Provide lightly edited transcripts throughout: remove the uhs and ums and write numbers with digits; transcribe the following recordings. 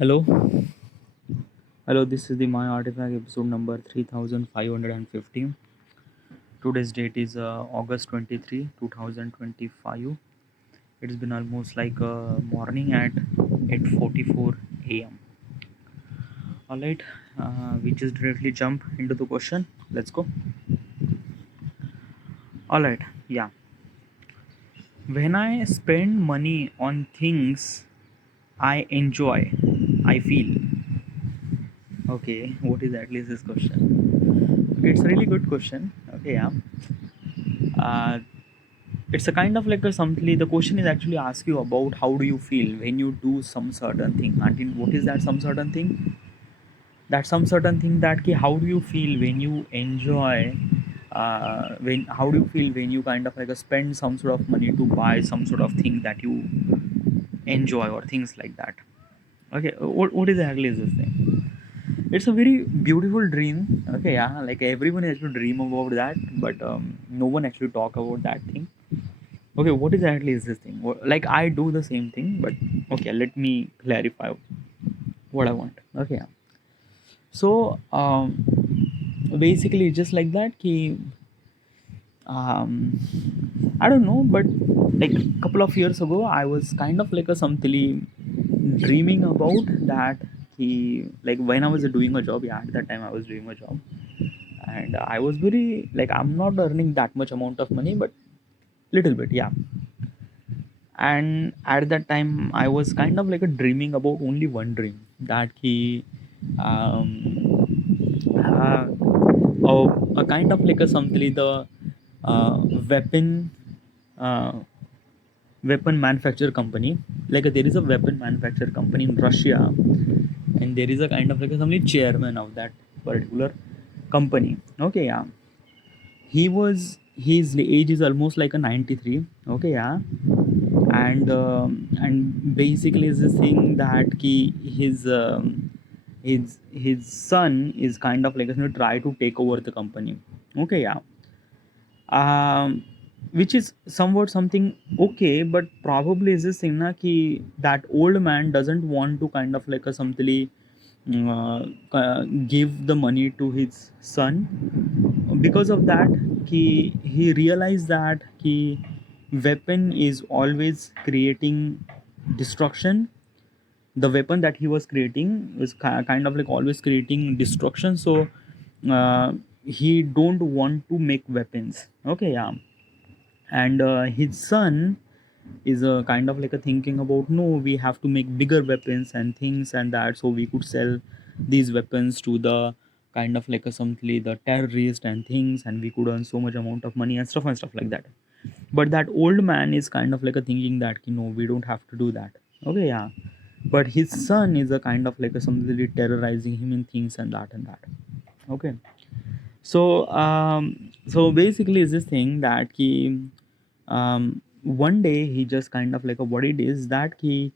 Hello, hello. This is the My Artifact episode number 3550. Today's date is August 23, 2025. It's been almost like morning at 8:44 a.m. All right, we just directly jump into the question. Let's go. All right, yeah. When I spend money on things I enjoy, I feel. Okay, what is at least this question? Okay, it's a really good question. Okay, yeah. Uh, it's a kind of like a something. The question is actually ask you about how do you feel when you do some certain thing. And what is that some certain thing? That some certain thing that ki, how do you feel when you enjoy? When how do you feel when you kind of like spend some sort of money to buy some sort of thing that you enjoy or things like that? Okay, what exactly is this thing? It's a very beautiful dream. Okay, yeah, like everyone has to dream about that, but no one actually talk about that thing. Okay, what exactly is this thing? Like I do the same thing, but okay, let me clarify what I want. Okay, yeah. So basically, just like that, ki, I don't know, but like a couple of years ago, I was kind of like a something dreaming about that. He like when I was doing a job, yeah, at that time I was doing a job, and I was very like I'm not earning that much amount of money, but little bit, yeah. And at that time I was kind of like a dreaming about only one dream that he uh, a kind of like a something the uh, weapon uh, weapon manufacturer company, like there is a weapon manufacturer company in Russia, and there is a kind of like a somebody chairman of that particular company. Okay, yeah. His age is almost like a 93. Okay, yeah. And basically is the thing that his son is kind of like try to take over the company. Okay, yeah. um, which is somewhat something okay, but probably is this thing na ki that old man doesn't want to kind of like a something give the money to his son. Because of that, he realized that weapon is always creating destruction. The weapon that he was creating was kind of like always creating destruction. So he don't want to make weapons. Okay, yeah. And his son is a kind of like a thinking about, no, we have to make bigger weapons and things and that, so we could sell these weapons to the kind of like a something the terrorist and things, and we could earn so much amount of money and stuff like that. But that old man is kind of like a thinking that, you know, we don't have to do that. Okay, yeah. But his son is a kind of like a somebody terrorizing him in things and that. Okay. So so basically is this thing that one day he just kind of like a what it is that he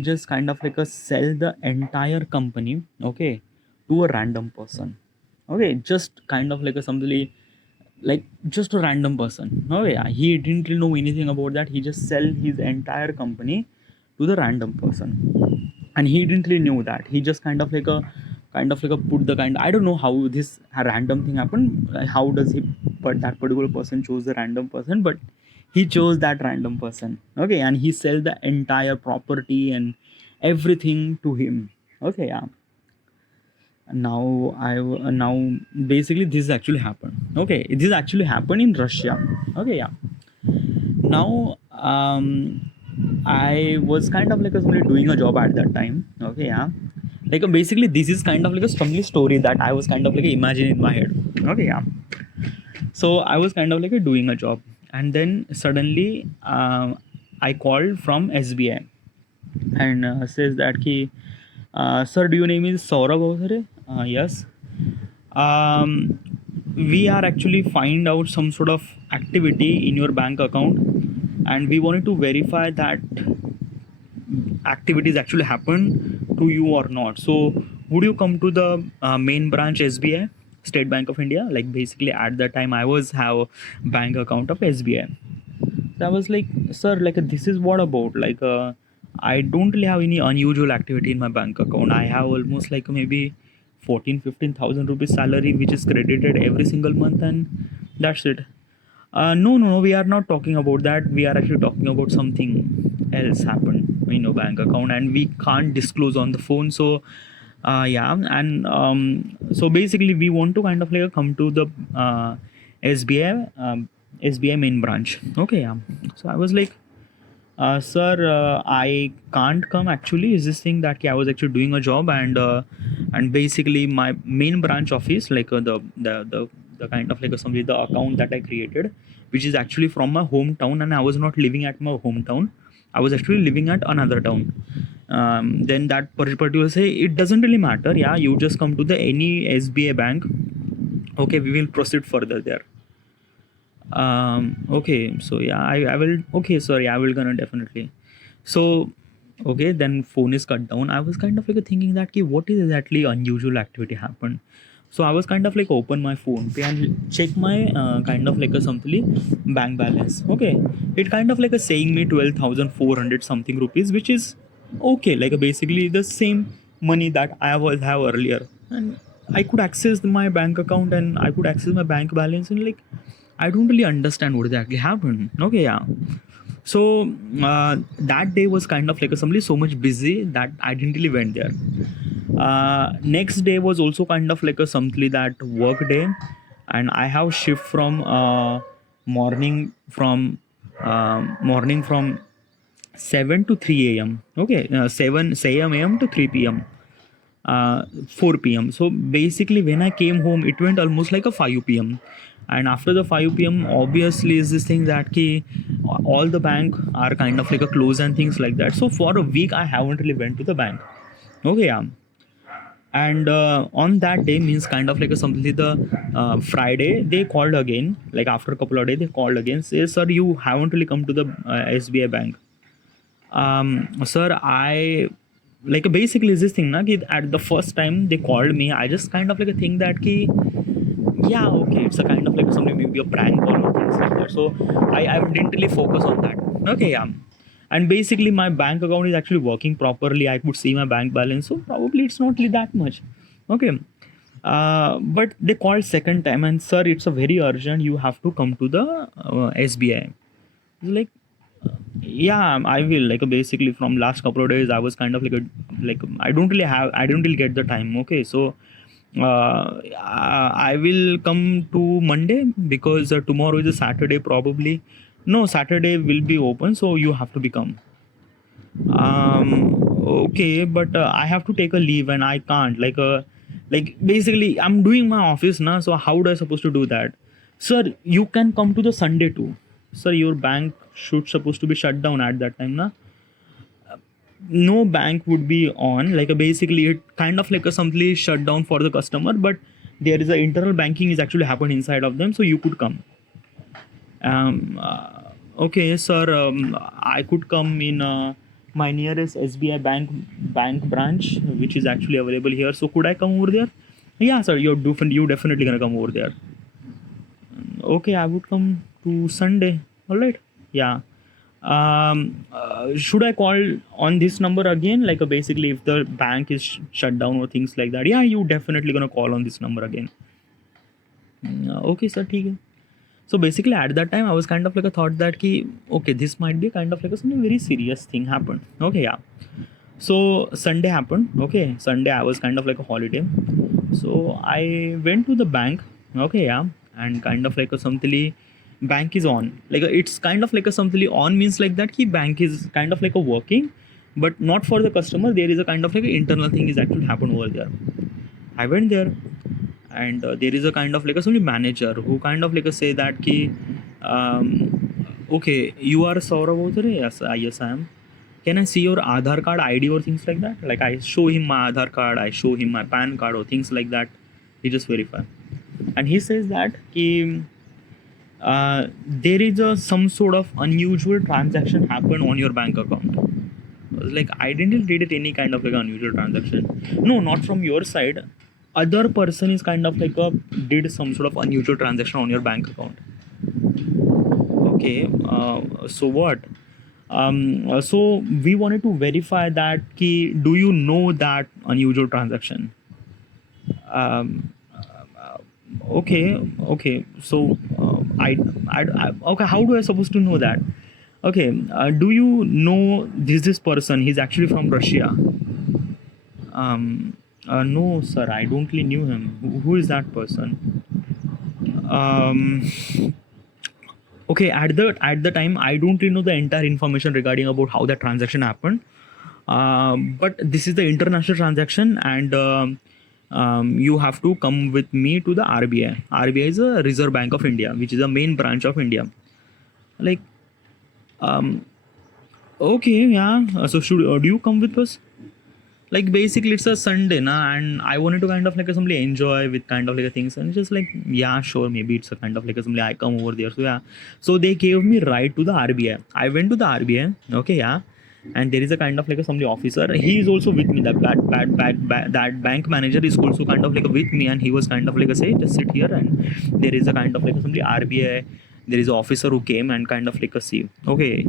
just kind of like a sell the entire company, okay, to a random person. Okay, just kind of like a somebody, like just a random person. Oh yeah, he didn't really know anything about that. He just sell his entire company to the random person, and he didn't really know that. He just kind of like a put the kind. I don't know how this random thing happened. How does he? But that particular person chose the random person, but he chose that random person. Okay, and he sell the entire property and everything to him. Okay, yeah. Now basically this actually happened. Okay, this actually happened in Russia. Okay, yeah. Now I was kind of like only doing a job at that time. Okay, yeah. Like basically this is kind of like a strongly story that I was kind of like imagining in my head. Okay, yeah. So I was kind of like doing a job, and then suddenly I called from SBI, and says that ki sir, do your name is Saurabh Avsare? Yes. um, we are actually find out some sort of activity in your bank account, and we wanted to verify that activities actually happen to you or not. So would you come to the main branch SBI, State Bank of India? Like basically at that time I was have bank account of SBI. So I was like, sir, like this is what about like I don't really have any unusual activity in my bank account. I have almost like maybe 14-15,000 rupees salary which is credited every single month, and that's it. No, we are not talking about that. We are actually talking about something else happened in your bank account, and we can't disclose on the phone. So, yeah, and so basically, we want to kind of like come to the SBI SBI main branch. Okay, yeah. So I was like, sir, I can't come actually. Is this thing that I was actually doing a job, and basically my main branch office, like the kind of like somebody the account that I created, which is actually from my hometown, and I was not living at my hometown. I was actually living at another town. Then that particular say it doesn't really matter. Yeah, you just come to the any SBA bank. Okay, we will proceed further there. Okay, so yeah, I will. Okay, sorry, I will gonna definitely. So okay, then phone is cut down. I was kind of like thinking that ki, what is exactly unusual activity happened. So I was kind of like open my phone pay and check my kind of like a something bank balance. Okay, it kind of like a saying me 12,400 something rupees, which is okay, like basically the same money that I was have earlier, and I could access my bank account and I could access my bank balance, and like I don't really understand what exactly happened. Okay, yeah. So that day was kind of like somebody so much busy that I didn't really went there. Next day was also kind of like a something that work day, and I have shift from morning from morning from 7 to 3 a.m. Okay, 7 a.m. to 3 p.m. 4 p.m. So basically, when I came home, it went almost like a 5 p.m. And after the 5 p.m., obviously, is this thing that all the bank are kind of like a close and things like that. So for a week, I haven't really went to the bank. Okay, yeah. And on that day means kind of like a something the Friday they called again, like after a couple of days they called again, say, sir, you haven't really come to the SBI bank. Sir, I like basically is this thing na ki at the first time they called me, I just kind of like a thing that ki yeah, okay, it's a kind of like something maybe a prank call or things like that. So I didn't really focus on that. Okay, yeah. And basically my bank account is actually working properly. I could see my bank balance, so probably it's not really that much. Okay. But they called second time and sir, it's a very urgent. You have to come to the SBI. Like yeah, I will like basically from last couple of days I was kind of like I don't really get the time. Okay, so I will come to Monday because tomorrow is a Saturday probably. No, Saturday will be open, so you have to become. Okay, but I have to take a leave and I can't. Like basically I'm doing my office now, so how do I supposed to do that? Sir, you can come to the Sunday too. Sir, your bank should supposed to be shut down at that time, na? No bank would be on, like basically it kind of like a something shut down for the customer, but there is a internal banking is actually happen inside of them, so you could come. Okay, sir, I could come in my nearest SBI bank branch, which is actually available here. So could I come over there? Yeah, sir, you definitely gonna come over there. Okay, I would come to Sunday. All right. Yeah. Should I call on this number again? Like basically, if the bank is shut down or things like that. Yeah, you definitely gonna call on this number again. Okay, sir. ठीक है. So basically, at that time, I was kind of like a thought that okay, this might be kind of like something very serious thing happened. Okay, yeah. So Sunday happened. Okay, Sunday I was kind of like a holiday. So I went to the bank. Okay, yeah, and kind of like a something bank is on. Like it's kind of like a something on means like that bank is kind of like a working, but not for the customer. There is a kind of like a internal thing is actually happen over there. I went there, and there is a kind of like a some manager who kind of like a say that okay, you are Saurav over there? Yes, yes I am. Can I see your Aadhaar card ID or things like that? Like I show him my Aadhaar card, I show him my PAN card or things like that. He just verify, and he says that there is some sort of unusual transaction happen on your bank account. I was like, I didn't did it any kind of like unusual transaction. No, not from your side. Other person is kind of like did some sort of unusual transaction on your bank account. Okay, so what? So we wanted to verify that ki, do you know that unusual transaction? um, okay, so okay, how do I supposed to know that? Okay, do you know this person? He's actually from Russia. No sir, I don't really knew him. Who is that person? um okay, at the time I don't really know the entire information regarding about how that transaction happened. But this is the international transaction, and you have to come with me to the RBI. RBI is a Reserve Bank of India, which is a main branch of India. Like, um, okay, yeah. So should do you come with us? Like basically it's a Sunday, na, and I wanted to kind of like simply enjoy with kind of like a things, and it's just like, yeah, sure, maybe it's a kind of like simply I come over there. So yeah, so they gave me ride to the RBI. I went to the RBI. Okay, yeah, and there is a kind of like a somebody officer. He is also with me. That bank manager is also kind of like with me, and he was kind of like a say, just sit here, and there is a kind of like somebody RBI. There is an officer who came and kind of like a see. Okay,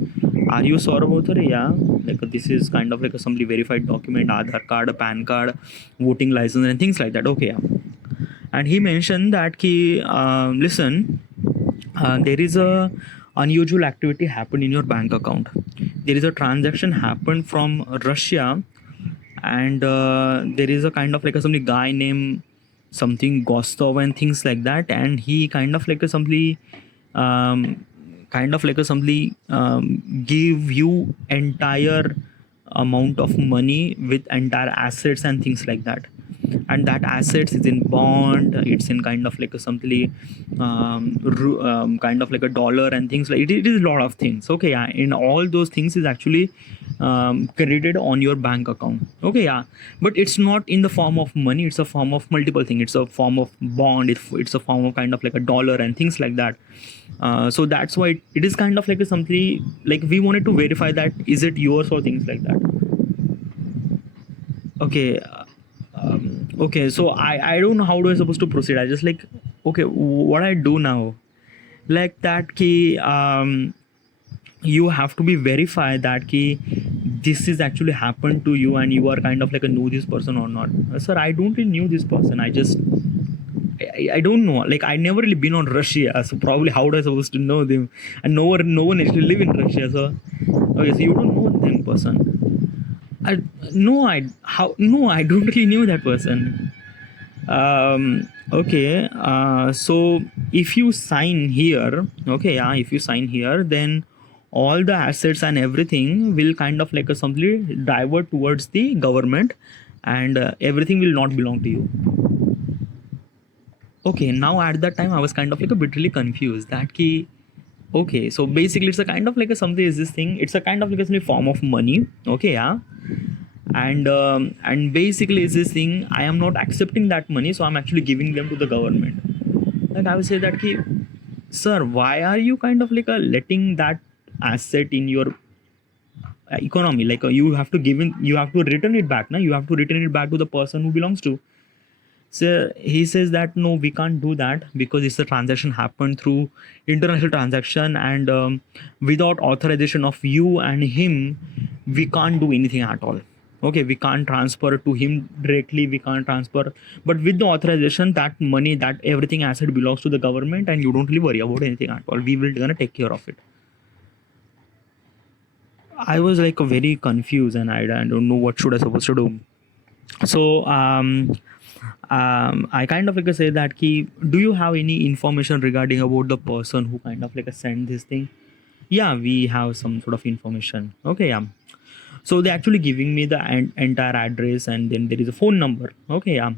are you sure about it? Yeah, like this is kind of like a somebody verified document, Aadhaar card, a PAN card, voting license, and things like that. Okay, yeah. And he mentioned that ki, listen, there is a unusual activity happened in your bank account. There is a transaction happened from Russia, and there is a kind of like a somebody guy named something Gostov and things like that, and he kind of like a somebody um, somebody give you entire amount of money with entire assets and things like that, and that assets is in bond, it's in kind of like a something kind of like a dollar and things like it is a lot of things. Okay, yeah, in all those things is actually credited on your bank account. Okay, yeah, but it's not in the form of money, it's a form of multiple things. It's a form of bond, it's a form of kind of like a dollar and things like that. So that's why it is kind of like a something like we wanted to verify that is it yours or things like that. Okay, okay, so I don't know how do I supposed to proceed. I just like, okay, what I do now, like that key, you have to be verified that key this is actually happened to you and you are kind of like a know this person or not. Sir, I don't really knew this person. I don't know. Like I never really been on Russia, so probably how would I supposed to know them? And no one actually live in Russia. So okay, so you don't know them person. I no, I don't really knew that person. Okay, so if you sign here, okay, yeah, if you sign here, then all the assets and everything will kind of like a simply divert towards the government, and everything will not belong to you. Okay, now at that time I was kind of like a bit really confused that key. Okay, so basically it's a kind of like a something is this thing. It's a kind of like a form of money. Okay, yeah, and basically it's this thing. I am not accepting that money, so I'm actually giving them to the government. Like I would say that key, sir, why are you kind of like letting that asset in your economy? Like you have to give in, you have to return it back. Now you have to return it back to the person who belongs to. So he says that no, we can't do that because it's a transaction happened through international transaction, and without authorization of you and him, we can't do anything at all. Okay, we can't transfer to him directly. We can't transfer, but with the authorization, that money, that everything asset belongs to the government, and you don't really worry about anything at all. We will gonna take care of it. I was like very confused, and I don't know what should I supposed to do. So I kind of like say that key, do you have any information regarding about the person who kind of like sent this thing? Yeah, we have some sort of information. Okay, yeah. So they're actually giving me the entire address, and then there is a phone number. Okay, yeah.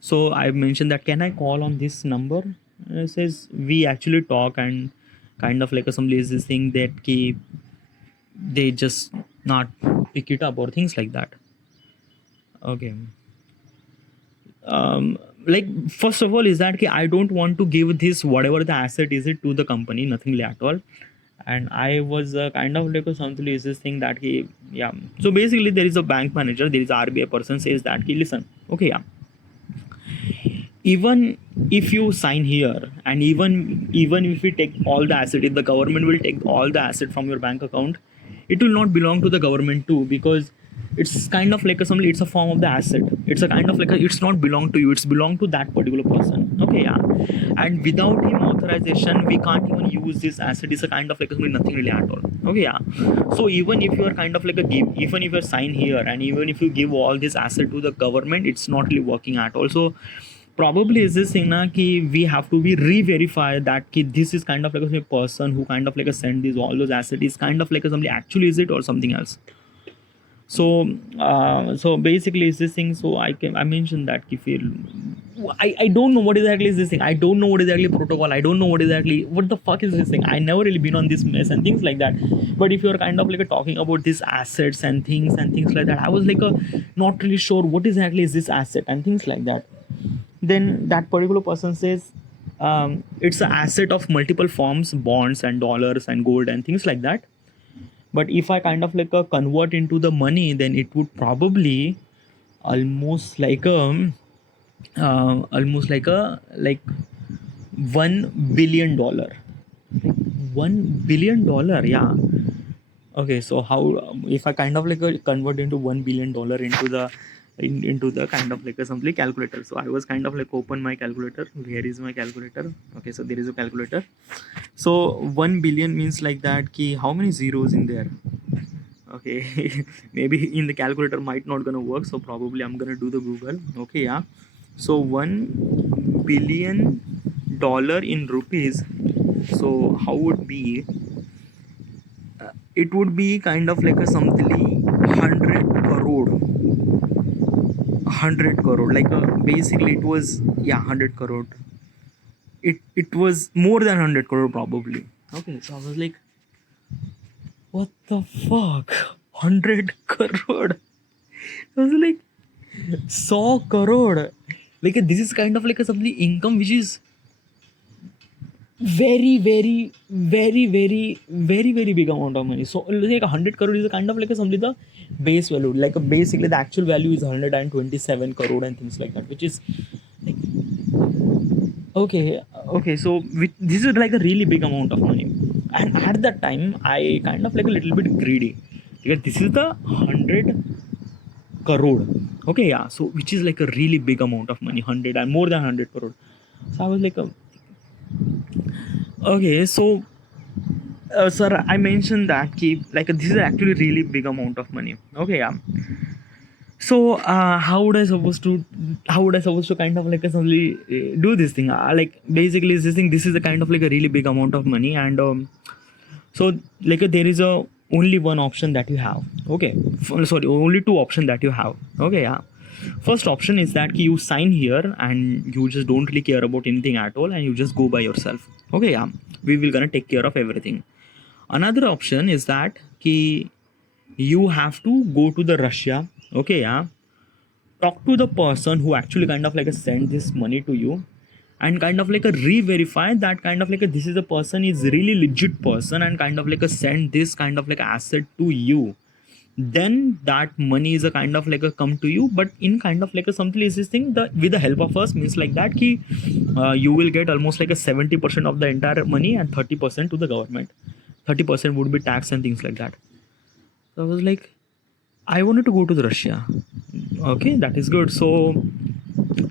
So I mentioned that can I call on this number? It says we actually talk, and kind of like somebody is this thing that key, they just not pick it up or things like that. Okay. Like first of all is that I don't want to give this whatever the asset is it to the company, nothing at all. And I was kind of like something is this thing that he, yeah. So basically there is a bank manager, there is a RBI person says that he, listen, okay, yeah, even if you sign here, and even if we take all the asset, if the government will take all the asset from your bank account, it will not belong to the government too, because it's kind of like it's a form of the asset. It's a kind of like it's not belong to you, it's belong to that particular person. Okay, yeah. And without him authorization, we can't even use this asset. It's a kind of like nothing really at all. Okay, yeah. So even if you are kind of like even if you sign here, and even if you give all this asset to the government, it's not really working at all. So probably is this thing na ki we have to be re-verify that ki this is kind of like a person who kind of like send these all those assets is kind of like somebody actually is it or something else. So basically is this thing. So I mentioned that if I don't know what exactly is this thing. I don't know what exactly protocol. I don't know what the fuck is this thing. I never really been on this mess and things like that. But if you're kind of like talking about these assets and things like that, I was like not really sure what exactly is this asset and things like that. Then that particular person says it's an asset of multiple forms, bonds and dollars and gold and things like that. But if I kind of like convert into the money, then it would probably almost like a like $1 billion. $1 billion, yeah. Okay, so how if I kind of like convert into $1 billion into the kind of like a simply calculator. So I was kind of like open my calculator. Here is my calculator. Okay, so there is a calculator. So 1 billion means like that ki how many zeros in there. Okay, maybe in the calculator might not gonna work, so probably I'm gonna do the Google. Okay, yeah. So $1 billion in rupees. So how would be it would be kind of like a something 100 crore. 100 crore, like basically it was 100 crore. It was more than 100 crore probably. Okay, so I was like, what the fuck, 100 crore. I was like 100 crore. Like this is kind of like a something income which is very big amount of money. So like 100 crore is a kind of like a something the base value, like basically the actual value is 127 crore and things like that, which is like okay. So this is like a really big amount of money, and at that time I kind of like a little bit greedy because this is the 100 crore. Okay, yeah. So which is like a really big amount of money, 100 and more than 100 crore. So I was like okay, so sir, I mentioned that like this is actually really big amount of money. Okay, yeah. So how would I supposed to kind of like suddenly do this thing? Like basically this thing, this is a kind of like a really big amount of money, and so like there is a only one option that you have. Okay, sorry, only two options that you have. Okay, yeah. First option is that you sign here and you just don't really care about anything at all, and you just go by yourself. Okay, yeah, we will gonna take care of everything. Another option is that you have to go to the Russia. Okay, yeah, talk to the person who actually kind of like send this money to you, and kind of like re-verify that kind of like this is a person is really legit person, and kind of like send this kind of like asset to you. Then that money is a kind of like a come to you, but in kind of like a something is this thing that with the help of us means like that you will get almost like a 70% of the entire money and 30% to the government. 30% would be tax and things like that. So I was like, I wanted to go to the Russia. Okay, that is good. So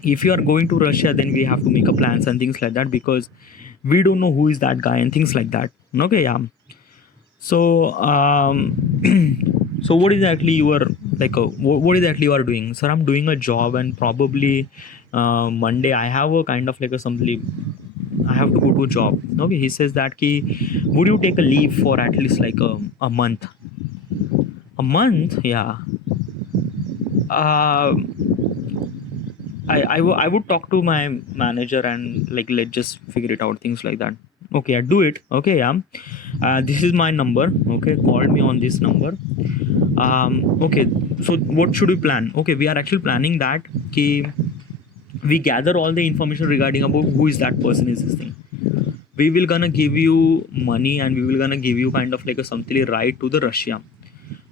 if you are going to Russia, then we have to make a plans and things like that, because we don't know who is that guy and things like that. Okay, yeah. So so what exactly you are like what exactly you are doing? Sir, I'm doing a job, and probably Monday I have a kind of like a something I have to go to a job. Okay, he says that would you take a leave for at least like a month? A month, yeah. I would talk to my manager and like let's just figure it out, things like that. Okay, I do it. Okay, yeah. This is my number. Okay, call me on this number. Okay, so what should we plan? Okay, we are actually planning that we gather all the information regarding about who is that person is this thing. We will gonna give you money, and we will gonna give you kind of like a something right to the Russia.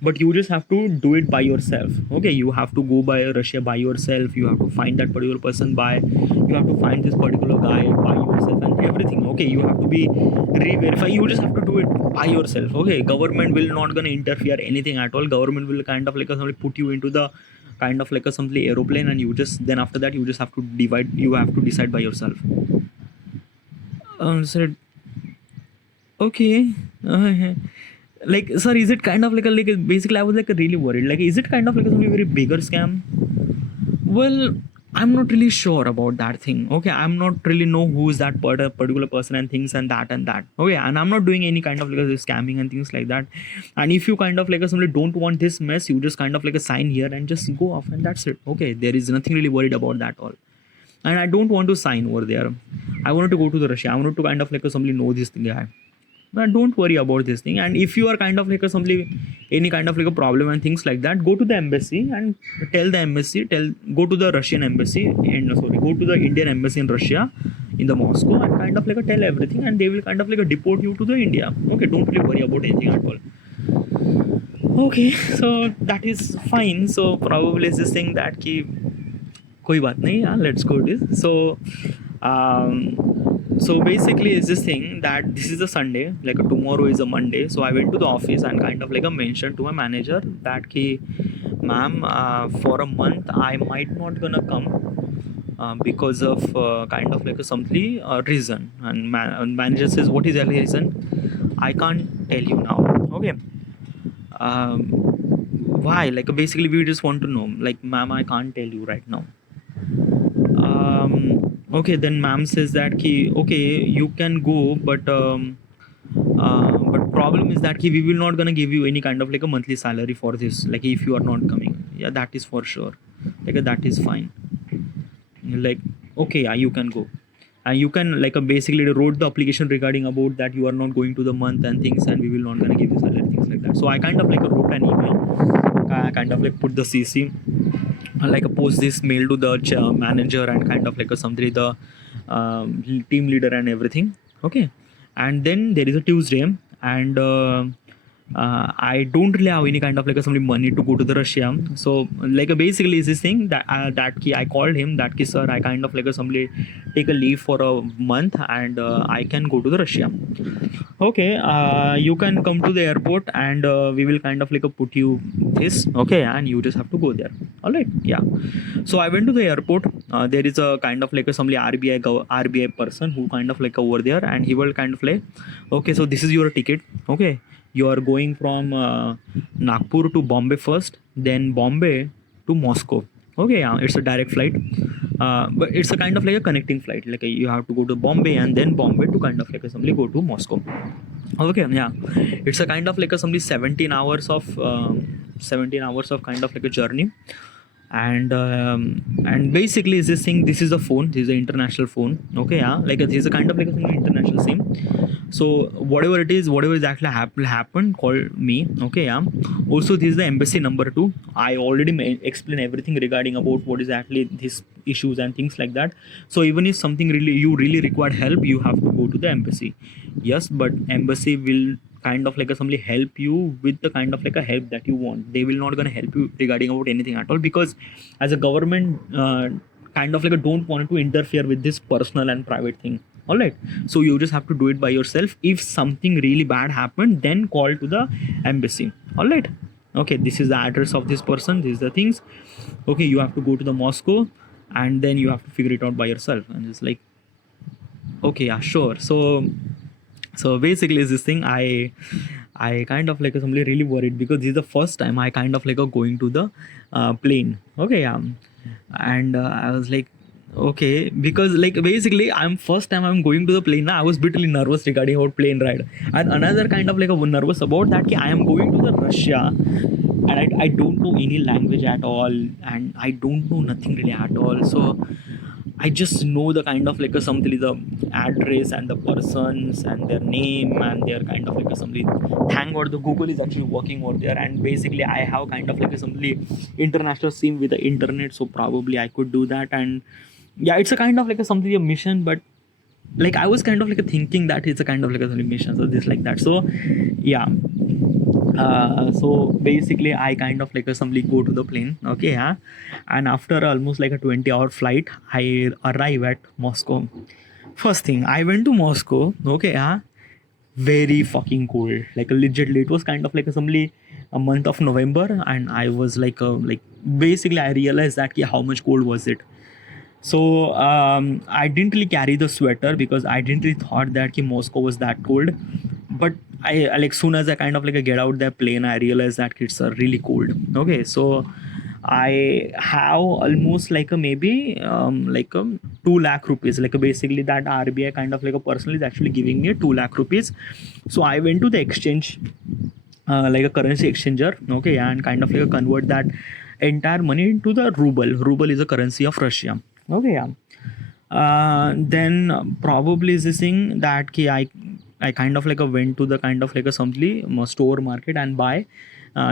but you just have to do it by yourself. Okay, you have to go by Russia by yourself. You have to find that particular person by, you have to find this particular guy by yourself and everything. Okay, you have to be re-verify. You just have to do it by yourself. Okay, government will not gonna interfere anything at all. Government will kind of like somebody put you into the kind of like a something aeroplane, and you just, then after that you just have to divide. You have to decide by yourself. Said okay. Like, sir, is it kind of like a, basically I was like really worried, like, is it kind of like a very bigger scam? Well, I'm not really sure about that thing. Okay, I'm not really know who is that particular person and things and that and that. Okay, and I'm not doing any kind of like a scamming and things like that. And if you kind of like simply don't want this mess, you just kind of like a sign here and just go off, and that's it. Okay, there is nothing really worried about that all. And I don't want to sign over there. I wanted to go to the Russia. I wanted to kind of like somebody know this thing guy. But don't worry about this thing. And if you are kind of like somebody, any kind of like a problem and things like that, go to the embassy and tell the embassy, go to the Russian embassy and go to the Indian embassy in Russia, in the Moscow, and kind of like tell everything, and they will kind of like deport you to the India. Okay, don't really worry about anything at all. Okay, so that is fine. So probably is this thing that ki koi baat nahi, yeah, let's go this. So basically it's this thing that this is a Sunday, like tomorrow is a Monday. So I went to the office and kind of like mentioned to my manager that ki, ma'am, for a month I might not gonna come because of kind of like a something reason. And manager says, what is the reason? I can't tell you now. Okay. Why? Like basically we just want to know, like, ma'am, I can't tell you right now. Okay, then ma'am says that ki, okay, you can go, but problem is that ki, we will not gonna give you any kind of like a monthly salary for this, like if you are not coming. Yeah, that is for sure. Like that is fine. Like, okay, yeah, you can go, and you can like basically wrote the application regarding about that you are not going to the month and things, and we will not gonna give you salary, things like that. So I kind of like wrote an email, kind of like put the CC, like post this mail to the manager and kind of like something the team leader and everything. Okay, and then there is a Tuesday, and I don't really have any kind of like some money to go to the Russia. So like basically is this thing that I called him that ki, sir, I kind of like somebody take a leave for a month and I can go to the Russia. Okay, you can come to the airport and we will kind of like put you this. Okay, and you just have to go there. All right, yeah. So I went to the airport. There is a kind of like a somebody RBI person who kind of like over there, and he will kind of like, okay, so this is your ticket. Okay, you are going from Nagpur to Bombay first, then Bombay to Moscow. Okay, yeah, it's a direct flight, but it's a kind of like a connecting flight. Like you have to go to Bombay and then Bombay to kind of like assembly go to Moscow. Okay, yeah, it's a kind of like assembly 17 hours of kind of like a journey. And basically is this thing, this is a phone, this is an international phone. Okay, yeah, like this is a kind of like a international SIM. So whatever it is, whatever is actually happened, call me. Okay, yeah. Also, this is the embassy number too. I already explained everything regarding about what is actually these issues and things like that. So even if something you really require help, you have to go to the embassy. Yes, but embassy will kind of like somebody help you with the kind of like a help that you want. They will not gonna help you regarding about anything at all, because as a government kind of like don't want to interfere with this personal and private thing. All right, so you just have to do it by yourself. If something really bad happened, then call to the embassy. All right, okay, this is the address of this person, this is the things. Okay, you have to go to the Moscow, and then you have to figure it out by yourself. And it's like, okay, yeah, sure. So basically is this thing, I kind of like somebody really worried, because this is the first time I kind of like going to the plane. Okay, yeah. And I was like, okay, because like basically I'm first time I'm going to the plane now. I was bitterly nervous regarding about plane ride, and another kind of like a nervous about that I am going to the Russia, and I don't know any language at all, and I don't know nothing really at all. So I just know the kind of like a something, the address and the persons and their name and their kind of like a something. Thank God the Google is actually working over there, and basically I have kind of like a something international SIM with the internet, so probably I could do that. And yeah, it's a kind of like a something a mission, but like I was kind of like thinking that it's a kind of like a mission, so this like that. So yeah, So basically I kind of like assembly go to the plane, okay, yeah. And after almost like a 20-hour flight, I arrive at Moscow. First thing, I went to Moscow, okay, yeah. Very fucking cold, like legitly it was kind of like assembly a month of November, and I was like basically I realized that how much cold was it. So I didn't really carry the sweater because I didn't really thought that Moscow was that cold. But I like soon as I kind of like get out that plane, I realized that it's really cold. Okay, so I have almost like a maybe 2 lakh rupees. Like basically that RBI kind of like a person is actually giving me 2 lakh rupees. So I went to the exchange, like a currency exchanger, okay, and kind of like convert that entire money into the ruble. Ruble is a currency of Russia, okay, yeah. Then probably is this thing that I kind of like went to the kind of like a simply store market and buy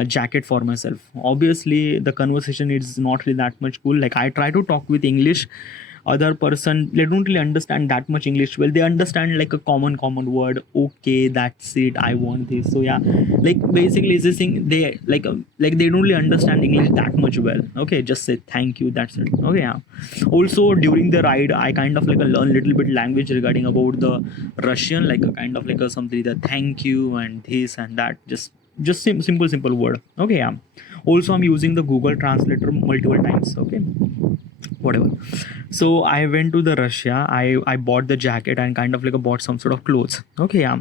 jacket for myself. Obviously the conversation is not really that much cool. Like I try to talk with English, other person they don't really understand that much English well. They understand like a common word, okay, that's it, I want this. So yeah, like basically is this thing they like they don't really understand English that much well. Okay, just say thank you, that's it. Okay, yeah. Also during the ride I kind of like learn little bit language regarding about the Russian, like a kind of like a something the thank you and this and that, just simple word. Okay, yeah. Also I'm using the Google Translator multiple times. Okay, whatever. So I went to the Russia. I bought the jacket and kind of like bought some sort of clothes. Okay, yeah.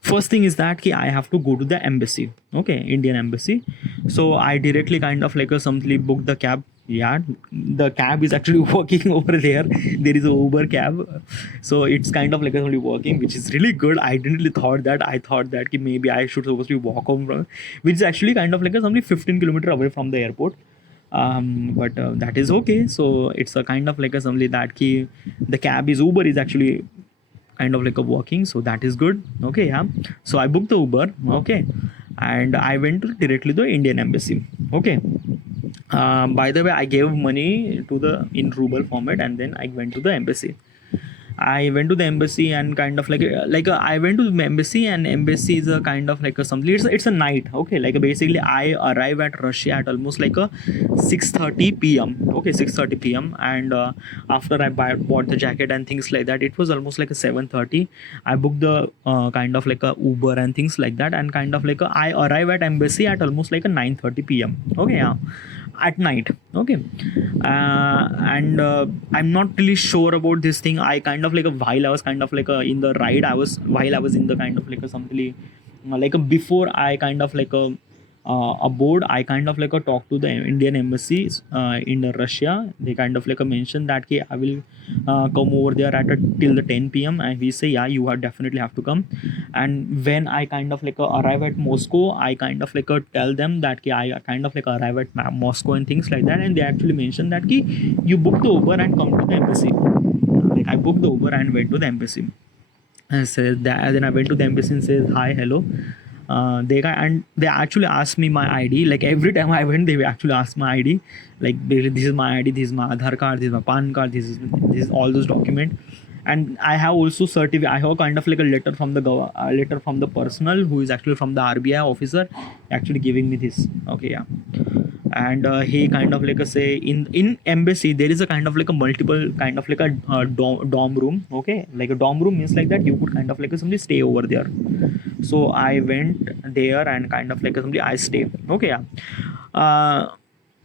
First thing is that I have to go to the embassy. Okay, Indian embassy. So I directly kind of like simply booked the cab. Yeah, the cab is actually working over there. There is a Uber cab, so it's kind of like only working, which is really good. I didn't really thought that. I thought that maybe I should supposed to walk home from, which is actually kind of like something 15 kilometer away from the airport. But that is okay. So it's a kind of like a something that the cab is Uber is actually kind of like a walking, so that is good. Okay, yeah. So I booked the Uber, okay, and I went to directly the Indian embassy. Okay, by the way, I gave money to the in ruble format, and then I went to the embassy. I went to the embassy and kind of I went to the embassy, and embassy is a kind of like a something. It's a night. Okay, like basically I arrive at Russia at almost like a 6:30 p.m. Okay, 6:30 p.m. And after I bought the jacket and things like that, it was almost like a 7:30. I booked the kind of like a Uber and things like that, and kind of like I arrive at embassy at almost like a 9:30 p.m. Okay, yeah, at night. Okay, and I'm not really sure about this thing. I kind of like while I was kind of like in the ride, while I was in the kind of like a something before I kind of like aboard, I kind of like talk to the Indian embassy in Russia. They kind of like mentioned that I will come over there at till the 10 p.m. and we say yeah, you are definitely have to come. And when I kind of like arrive at Moscow, I kind of like tell them that I kind of like arrive at Moscow and things like that, and they actually mentioned that you book the Uber and come to the embassy. Like I booked the Uber and went to the embassy and said that. Then I went to the embassy and said hi, hello. They actually asked me my ID. Like every time I went, they actually asked my ID. Like this is my ID, this is my Aadhaar card, this is my PAN card, this is all those documents. And I have also certificate. I have kind of like a letter from the letter from the personal who is actually from the RBI officer, actually giving me this. Okay, yeah. And he kind of like say in embassy there is a kind of like a multiple kind of like a dorm room. Okay, like a dorm room means like that you could kind of like somebody stay over there. So I went there and kind of like somebody I stay. Okay, yeah.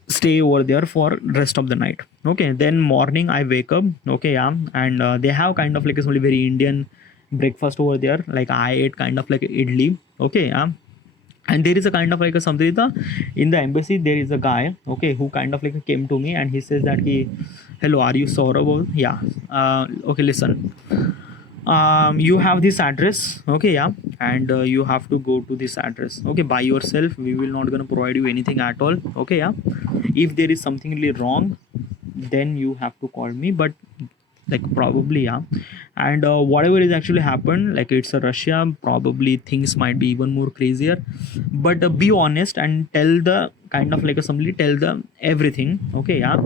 Stay over there for rest of the night. Okay, then morning I wake up. Okay, yeah. And they have kind of like a very Indian breakfast over there. Like I ate kind of like idli. Okay, yeah. And there is a kind of like a something in the embassy there is a guy, okay, who kind of like came to me and he says that hello, are you Saurabh? Yeah. Okay, listen, you have this address. Okay, yeah. And you have to go to this address, okay, by yourself. We will not gonna provide you anything at all. Okay, yeah. If there is something really wrong, then you have to call me, but like probably, yeah. And whatever is actually happened, like it's a Russia, probably things might be even more crazier. But be honest and tell the kind of like somebody tell them everything. Okay, yeah.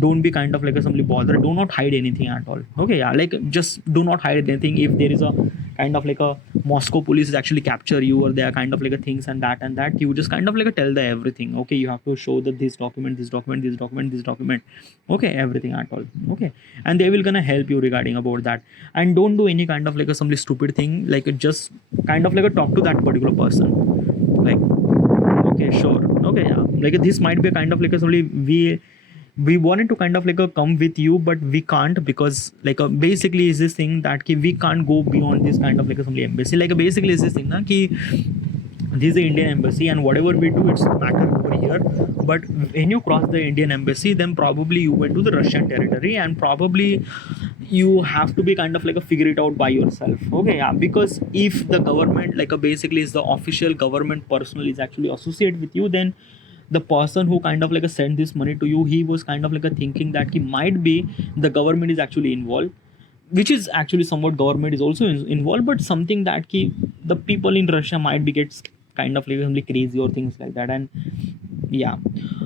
Don't be kind of like somebody bothered. Do not hide anything at all. Okay, yeah. Like just do not hide anything. If there is a kind of like a Moscow police is actually capture you, or they are kind of like a things and that, you just kind of like a tell the everything. Okay, you have to show that this document, this document, this document, this document. Okay, everything at all. Okay, and they will gonna help you regarding about that. And don't do any kind of like a some stupid thing, like just kind of like a talk to that particular person, like, okay, sure, okay, yeah, like this might be a kind of like a somebody we wanted to kind of like a come with you, but we can't, because like basically is this thing that ki we can't go beyond this kind of like a somebody embassy, like basically is this thing na ki this is the Indian embassy, and whatever we do, it's matter over here. But when you cross the Indian embassy, then probably you went to the Russian territory, and probably you have to be kind of like a figure it out by yourself. Okay, yeah, because if the government like basically is the official government personnel is actually associated with you, then the person who kind of like sent this money to you, he was kind of like thinking that he might be the government is actually involved, which is actually somewhat government is also involved, but something that the people in Russia might be gets kind of like really crazy or things like that. And yeah,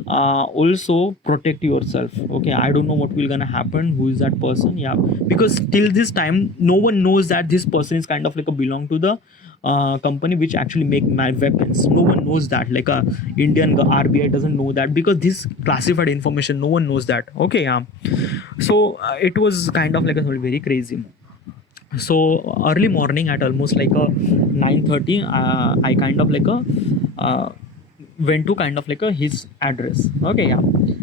also protect yourself. Okay, I don't know what will gonna happen, who is that person. Yeah, because till this time no one knows that this person is kind of like a belong to the company which actually make my weapons. No one knows that, like a Indian RBI doesn't know that, because this classified information, no one knows that. Okay, yeah, so it was kind of like a very crazy. So early morning at almost like a 9:30, I kind of like a went to kind of like a his address. Okay, yeah,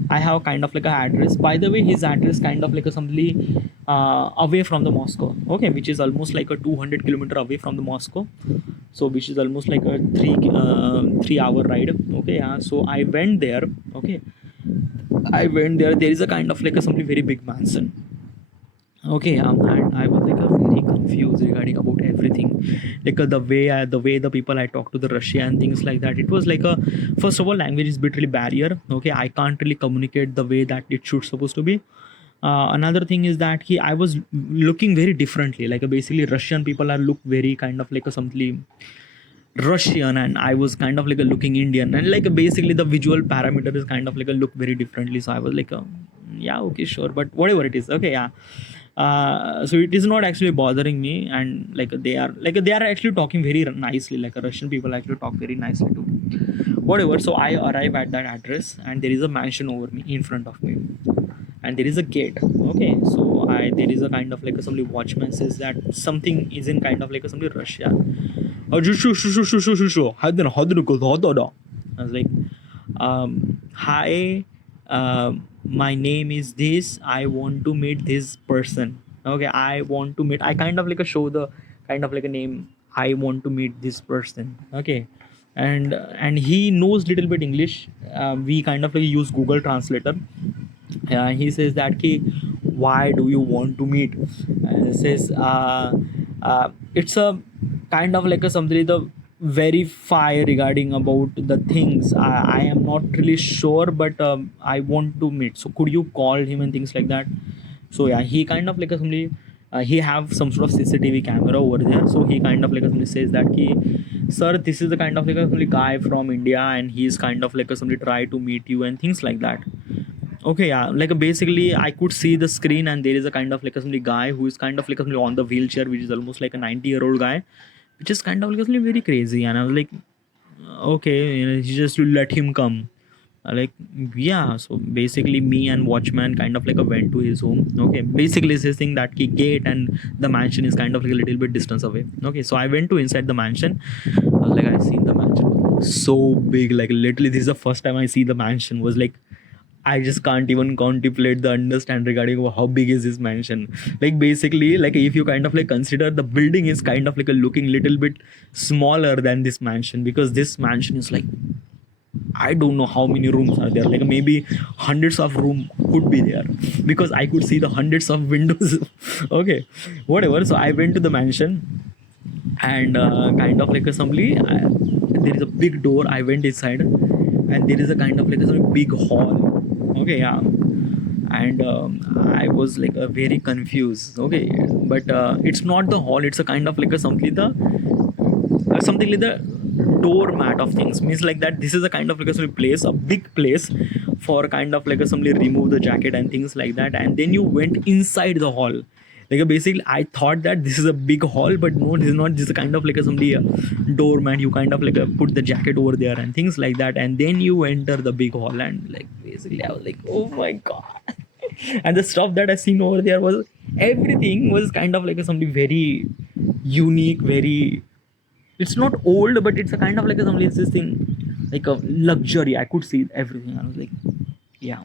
I have kind of like a address. By the way, his address kind of like a somebody away from the Moscow. Okay, which is almost like a 200 kilometer away from the Moscow, so which is almost like a 3 hour ride. Okay, yeah, so I went there. Okay, I went there. There is a kind of like a somebody very big mansion. Okay, and I was like very confused regarding about everything, like the way the people I talk to the Russia and things like that. It was like a, first of all, language is bit really barrier. Okay, I can't really communicate the way that it should supposed to be. Another thing is that I was looking very differently, like basically Russian people are look very kind of like a something Russian, and I was kind of like a looking Indian, and like basically the visual parameter is kind of like a look very differently. So I was like, yeah, okay, sure, but whatever it is, okay, yeah. So it is not actually bothering me, and like they are actually talking very nicely, like Russian people actually talk very nicely too. Whatever. So I arrive at that address, and there is a mansion over me in front of me, and there is a gate. Okay, so there is a kind of like somebody watchman says that something is in kind of like somebody Russia. I was like, hi, my name is this, I want to meet this person. Okay, I want to meet, I kind of like a show the kind of like a name, I want to meet this person. Okay, and he knows little bit English. We kind of like use Google Translator. He says that why do you want to meet, and it says it's a kind of like a something the verify regarding about the things. I am not really sure, but I want to meet, so could you call him and things like that. So yeah, he kind of like a somebody he have some sort of CCTV camera over there, so he kind of like a somebody says that sir, this is the kind of like a somebody guy from India, and he's kind of like a somebody try to meet you and things like that. Okay, yeah, like basically I could see the screen, and there is a kind of like a somebody guy who is kind of like somebody on the wheelchair, which is almost like a 90-year-old guy, which is kind of like something very crazy. And I was like, okay, you just to let him come. Like, yeah, so basically me and watchman kind of like went to his home. Okay, basically it's this thing that gate and the mansion is kind of like a little bit distance away. Okay, so I went to inside the mansion. I was like, I seen the mansion so big, like literally this is the first time I see the mansion. Was like, I just can't even contemplate the understand regarding how big is this mansion. Like basically, like if you kind of like consider the building is kind of like a looking little bit smaller than this mansion, because this mansion is like, I don't know how many rooms are there. Like maybe hundreds of room could be there, because I could see the hundreds of windows. Okay, whatever. So I went to the mansion, and kind of like assembly. There is a big door. I went inside, and there is a kind of like a big hall. Okay, yeah, and I was like very confused. Okay, but it's not the hall, it's a kind of like a something like the doormat of things, means like that this is a kind of like a place, a big place for kind of like a somebody remove the jacket and things like that. And then you went inside the hall, Like basically I thought that this is a big hall, but no, this is not. This is kind of like a somebody doormat. You kind of like put the jacket over there and things like that, and then you enter the big hall, and like basically I was like, oh my god. And the stuff that I seen over there was, everything was kind of like a somebody very unique, very, it's not old, but it's a kind of like a somebody, it's this thing like a luxury. I could see everything. I was like, yeah.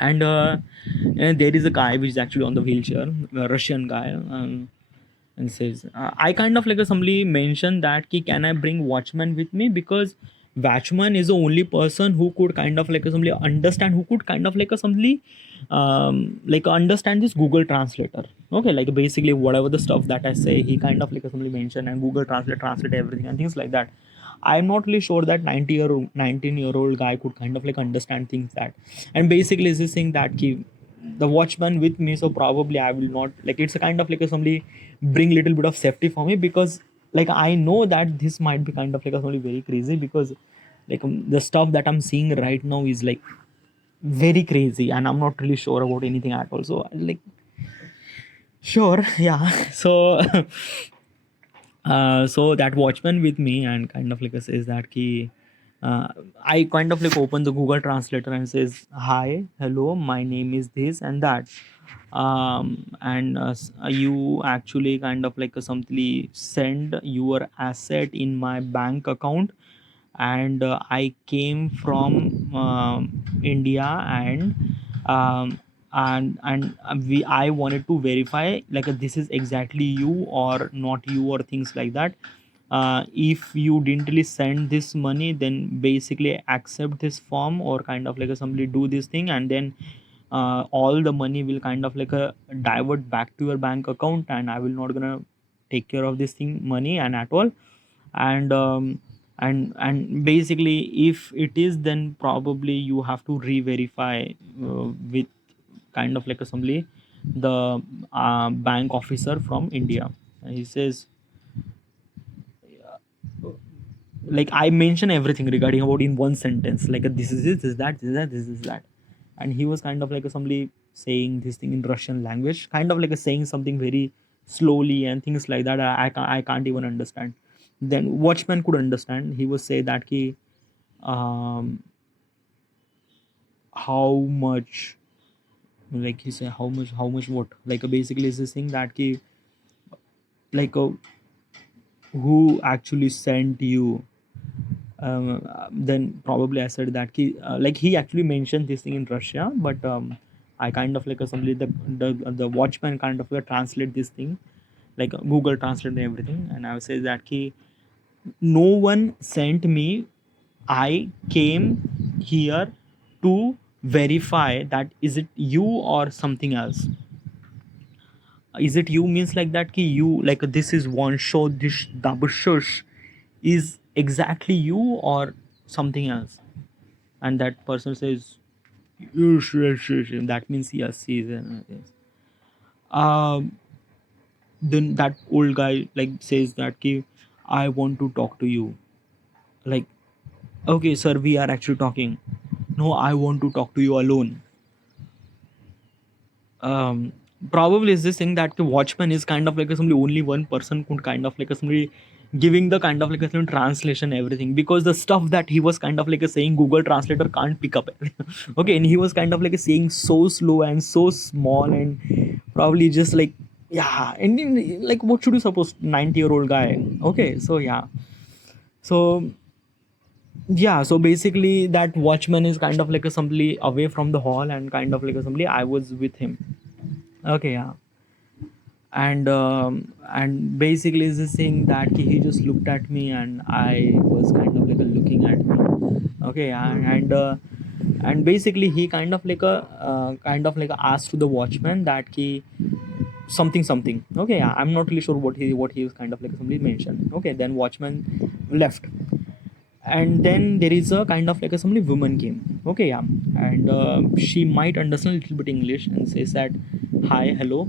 And there is a guy which is actually on the wheelchair, a Russian guy, and says, I kind of like somebody mentioned that ki, can I bring watchman with me, because watchman is the only person who could kind of like somebody understand, who could kind of like somebody like understand this Google translator. Okay, like basically whatever the stuff that I say, he kind of like somebody mentioned, and Google translate everything and things like that. I'm not really sure that 19-year-old guy could kind of like understand things that, and basically is this thing that ki, the watchman with me, so probably I will not like, it's a kind of like a somebody bring little bit of safety for me, because like I know that this might be kind of like a somebody very crazy, because like the stuff that I'm seeing right now is like very crazy, and I'm not really sure about anything at all. So like, sure, yeah. So so that watchman with me and kind of like says that ki, I kind of like open the Google translator and says, hi, hello, my name is this and that, and you actually kind of like something send your asset in my bank account, and I came from India, um, and I wanted to verify like this is exactly you or not you, or things like that. If you didn't really send this money, then basically accept this form, or kind of like somebody do this thing, and then all the money will kind of like divert back to your bank account, and I will not gonna take care of this thing money and at all. And and basically if it is, then probably you have to re-verify with kind of like somebody, the bank officer from India. And he says, like I mention everything regarding about in one sentence, like this is this is that, this is that, this is that. And he was kind of like somebody saying this thing in Russian language, kind of like saying something very slowly and things like that. I can't even understand. Then watchman could understand. He was say that he, um how much, like he said how much what, like basically is this thing that he, like who actually sent you. Then probably I said that like he actually mentioned this thing in Russia, but I kind of like assembly the watchman kind of translate this thing, like Google translate and everything, and I would say that no one sent me. I came here to verify that is it you or something else. Is it you means like that ki you, like this is one show, this double shush is exactly you or something else. And that person says yes, yes, yes, yes. That means yes, he is yes. um then that old guy like says that ki, I want to talk to you. Like, okay sir, we are actually talking. No, I want to talk to you alone. um Probably is this thing that the watchman is kind of like somebody, only one person could kind of like somebody giving the kind of like a translation everything, because the stuff that he was kind of like saying Google translator can't pick up. Okay, and he was kind of like saying so slow and so small, and probably just like, yeah, and then, like what should you suppose, 90-year-old guy. Okay, so yeah. So yeah, so basically that watchman is kind of like a somebody away from the hall, and kind of like a somebody I was with him. Okay, yeah. And basically is this thing that he just looked at me, and I was kind of like a looking at me. Okay, yeah. And basically he kind of like a asked to the watchman that he something something. Okay, yeah, I'm not really sure what he was kind of like somebody mentioned. Okay, then watchman left. And then there is a kind of like a somebody woman came. Okay, yeah. And she might understand a little bit English, and says that hi, hello.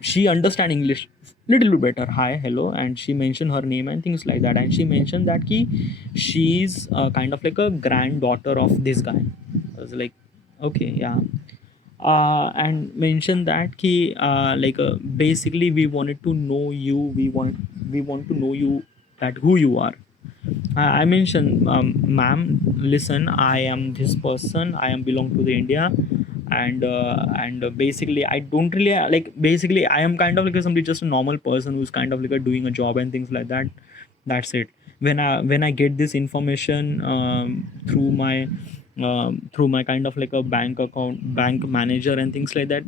She understand English little bit better. Hi, hello. And she mentioned her name and things like that, and she mentioned that she's kind of like a granddaughter of this guy. I was like, okay, yeah. and mentioned that ki, basically we wanted to know you, we want to know you, that who you are. I mentioned, ma'am, listen, I am this person. I am belong to the India, and basically, I don't really Basically, I am kind of like somebody, just a normal person who's kind of like doing a job and things like that. That's it. When I get this information through my kind of like a bank account, bank manager, and things like that,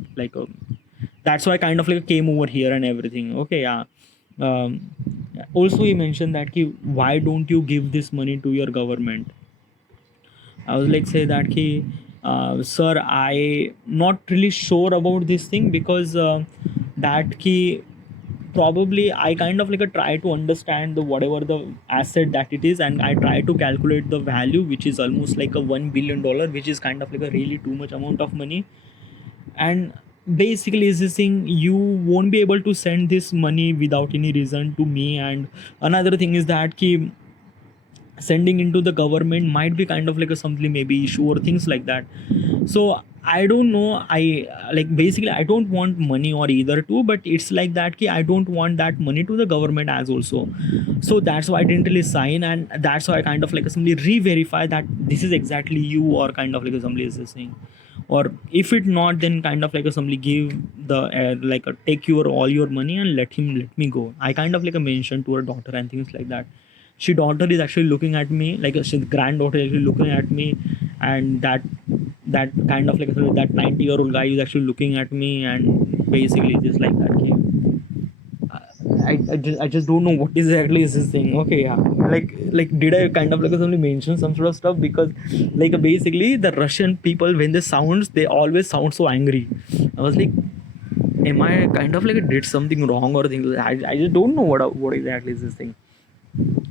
that's why I kind of like came over here and everything. Okay, yeah. um, Also he mentioned that ki, why don't you give this money to your government? I was like, say that ki, sir, I not really sure about this thing, because that ki, probably I kind of like try to understand the whatever the asset that it is, and I try to calculate the value, which is almost like a $1 billion, which is kind of like a really too much amount of money. And basically is this thing, you won't be able to send this money without any reason to me. And another thing is that ki, sending into the government might be kind of like a something maybe issue or things like that. So I don't know, I basically I don't want money or either too, but it's like that ki, I don't want that money to the government as also. So that's why I didn't really sign, and that's why I kind of like somebody re-verify that this is exactly you, or kind of like somebody is saying. Or if it not, then kind of like somebody give the take your all your money and let me go. I kind of like a mention to her daughter and things like that. She daughter is actually looking at me, she granddaughter is actually looking at me, and that kind of like that 90-year-old guy is actually looking at me, and basically just like that. Okay? I just don't know what exactly is this thing. Okay, yeah. Did I kind of like suddenly mention some sort of stuff? Because basically the Russian people, when they sounds, they always sound so angry. I was like, am I kind of like did something wrong or things? I just don't know what exactly is this thing.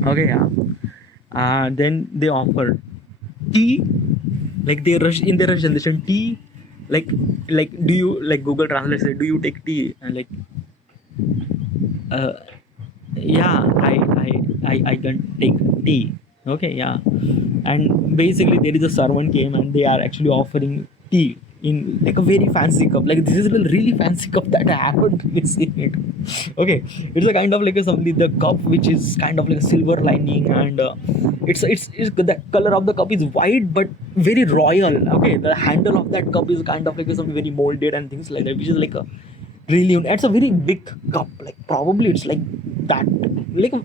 Okay, yeah. Then they offer tea, they rush in their Russian, they say tea, like do you Google Translate say, do you take tea? And uh, yeah, I can take tea. Okay, yeah. And basically there is a servant came, and they are actually offering tea in a very fancy cup. This is a really fancy cup that I haven't really seen it. Okay, it's a kind of like a something, the cup which is kind of like a silver lining, and it's the color of the cup is white but very royal. Okay, the handle of that cup is kind of like something very molded and things like that, which is like a really, it's a very big cup, probably it's like that,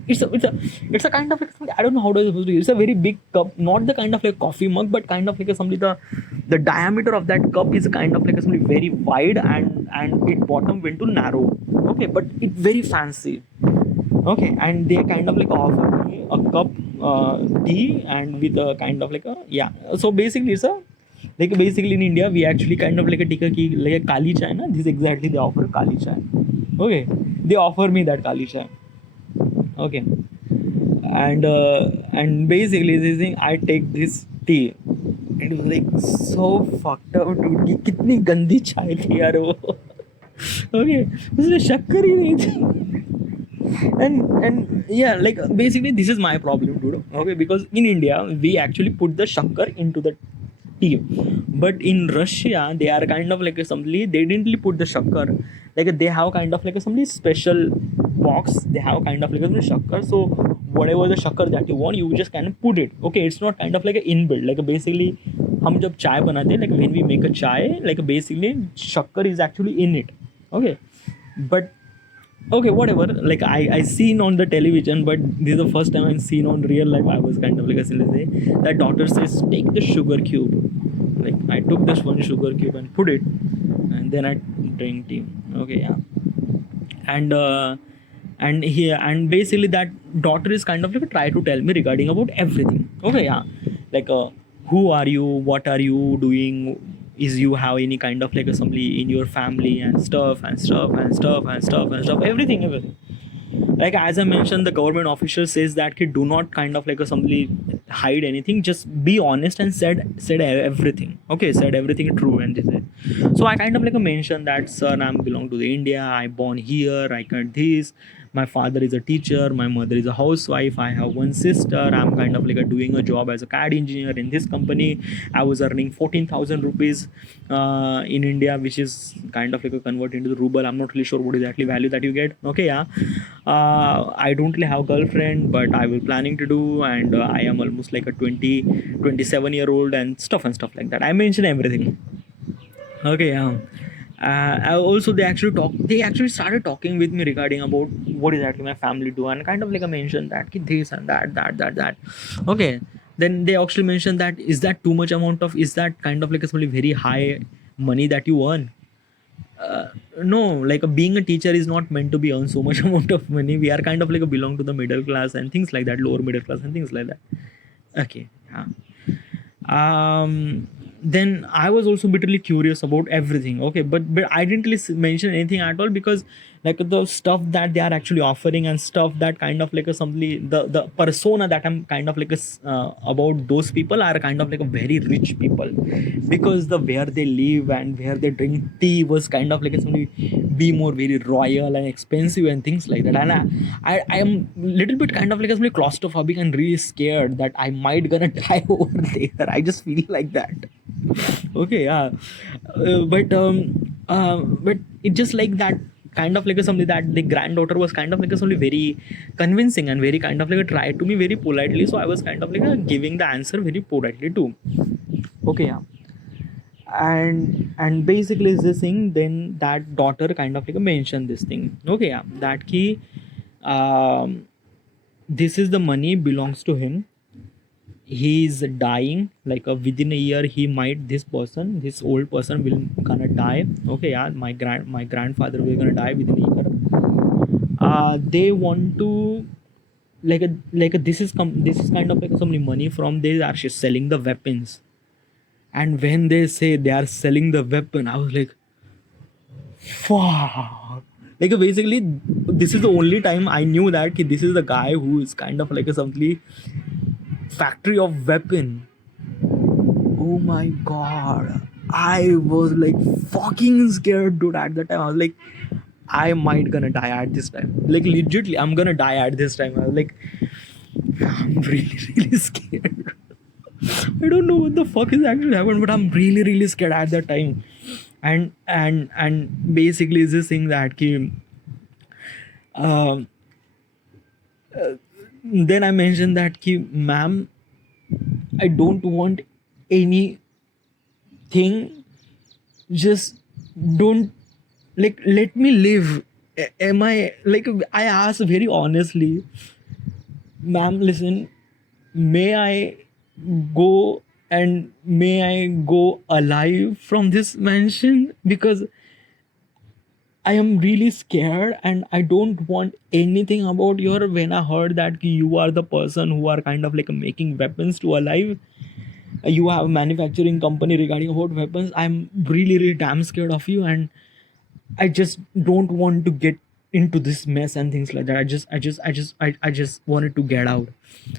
it's a kind of like something, I don't know how to supposed to use. It's a very big cup, not the kind of like coffee mug, but kind of like a something, the diameter of that cup is kind of like a something very wide, and it bottom went to narrow. Okay, but it's very fancy. Okay, and they kind of like offer me a cup tea, and with a kind of like a, yeah. So basically it's a, basically in India we actually kind of like a take a key like a kali chai na, this exactly they offer kali chai. Okay, they offer me that kali chai. Okay, and basically this thing, I take this tea, and it was like so fucked up, dude. ये कितनी गंदी चाय थी यार वो. Okay, उसमें शक्कर ही नहीं थी. And yeah, basically this is my problem, dude. Okay, because in India we actually put the shakkar into the tea, but in Russia they are kind of like a somebody, they didn't really put the shakkar. They have kind of like a somebody special box, they have kind of like a shakkar. So whatever the shakkar that you want, you just kind of put it. Okay, it's not kind of like a inbuilt, basically हम जब चाय बनाते हैं, when we make a chai, basically shakkar is actually in it. Okay, but okay, whatever, I seen on the television, but this is the first time I'm seen on real life. I was kind of like a silly day. That doctor says take the sugar cube. I took this one sugar cube and put it, and then I drank tea. Okay, yeah. And here, and basically that doctor is kind of like try to tell me regarding about everything. Okay, yeah. Who are you, what are you doing, is you have any kind of like a somebody in your family, and stuff and stuff and stuff and stuff and stuff, everything. As I mentioned, the government official says that kid, do not kind of like a somebody hide anything, just be honest, and said everything. Okay, said everything true, and this is. So I kind of like a mention that, sir, I'm belong to the India, I born here, I got this, My father is a teacher, my mother is a housewife, I have one sister, I'm kind of like doing a job as a CAD engineer in this company. I was earning 14,000 rupees in India, which is kind of like a convert into the ruble. I'm not really sure what exactly value that you get. Okay, yeah. I don't really have a girlfriend, but I was planning to do, and I am almost like a 27 year old and stuff like that. I mentioned everything. Okay, yeah. Also, they actually started talking with me regarding about what exactly my family do, and kind of like I mentioned that ki this and that. Okay, then they actually mentioned that, is that too much amount of, is that kind of like a something very high money that you earn? No, like being a teacher is not meant to be earn so much amount of money. We are kind of like a belong to the middle class and things like that, lower middle class and things like that. Okay, yeah. Then I was also bitterly curious about everything. Okay, but I didn't really mention anything at all, because like the stuff that they are actually offering and stuff that kind of like a something, the persona that I'm kind of like about those people are kind of like a very rich people, because the where they live and where they drink tea was kind of like a something be more very royal and expensive and things like that. And I am little bit kind of like a something claustrophobic and really scared that I might gonna die over there. I just feel like that. Okay, yeah. But it just like that kind of like a something that the granddaughter was kind of like a something very convincing and very kind of like a try to me very politely, so I was kind of like giving the answer very politely too. Okay, yeah. And basically is this thing, then that daughter kind of like mentioned this thing. Okay, yeah, that key, um this is the money belongs to him. He's dying, like within a year he might, this old person will gonna die. Okay, yeah, my grandfather will gonna die within a year. They want to this is kind of like some money from, they are actually selling the weapons. And when they say they are selling the weapon, I was like, fuck. Like basically, this is the only time I knew that this is the guy who is kind of like a something factory of weapon. Oh my god. I was like fucking scared, dude, at the time. I was like, I might gonna die at this time. Like legitly, I'm gonna die at this time. I was like, I'm really, really scared. I don't know what the fuck is actually happened, but I'm really, really scared at that time. And basically is this thing that came. Um, then I mentioned that ma'am, I don't want anything. Just don't, like, let me live. Am I like, I asked very honestly, ma'am, listen, may I go, and may I go alive from this mansion, because I am really scared and I don't want anything about your, when I heard that you are the person who are kind of like making weapons to alive, you have a manufacturing company regarding about weapons, I'm really, really damn scared of you, and I just don't want to get into this mess and things like that. I just wanted to get out.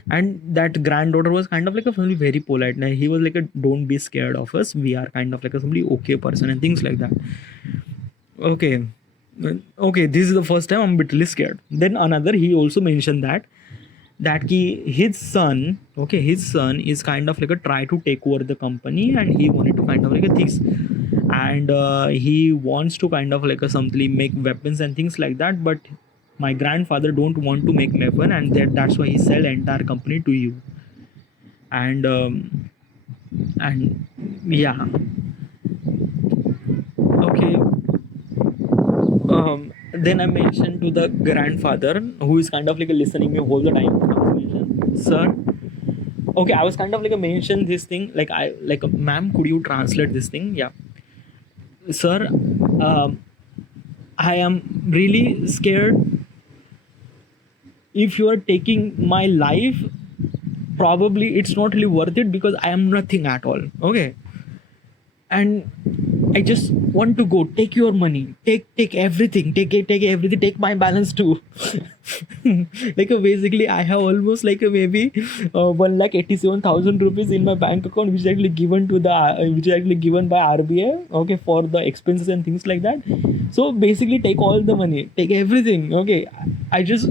And that granddaughter was kind of like a family very polite. Now he was like a, don't be scared of us. We are kind of like a somebody okay person and things like that. Okay. Okay, this is the first time I'm bitterly scared. Then another, he also mentioned that his son, okay, his son is kind of like a try to take over the company, and he wanted to kind of like a things, and he wants to kind of like a something make weapons and things like that, but my grandfather don't want to make weapon, and that's why he sell entire company to you. And yeah. Okay. Then I mentioned to the grandfather, who is kind of like listening me all the time. I was mentioned, sir. Okay, I was kind of like a mention this thing. Like I like, ma'am, could you translate this thing? Yeah, sir. I am really scared. If you are taking my life, probably it's not really worth it, because I am nothing at all. Okay, and I just want to go, take your money, take everything, take everything, take my balance too. Like basically I have almost like maybe 1,87,000 rupees in my bank account, which is actually given to the which is actually given by RBI, okay, for the expenses and things like that. So basically take all the money, take everything, okay. I just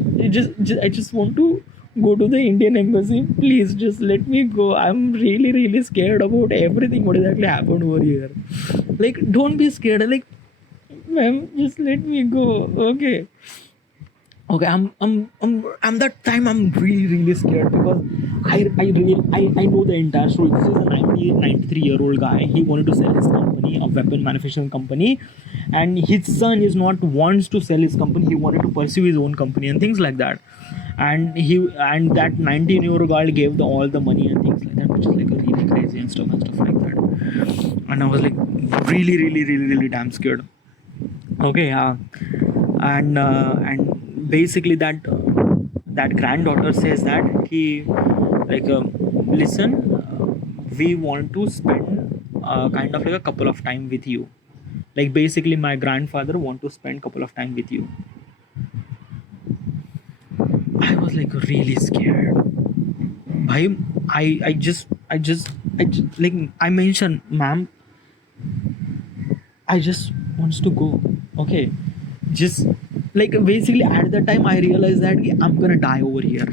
want to go to the Indian embassy. Please just let me go. I'm really scared about everything what exactly happened over here. Like, don't be scared. Like, ma'am, just let me go. Okay. Okay, I'm that time I'm really scared because I know the entire story. This is a 93-year-old guy. He wanted to sell his company, a weapon manufacturing company, and his son is not wants to sell his company. He wanted to pursue his own company and things like that. And that 19-year-old girl gave all the money and things like that, which is like a really crazy and stuff like that. And I was like really damn scared. Okay, yeah. And basically that granddaughter says that he like listen, we want to spend kind of like a couple of time with you. Like basically my grandfather want to spend couple of time with you. I was like really scared. I just like I mentioned, ma'am, I just wants to go. Okay, just like basically at that time I realized that I'm gonna die over here.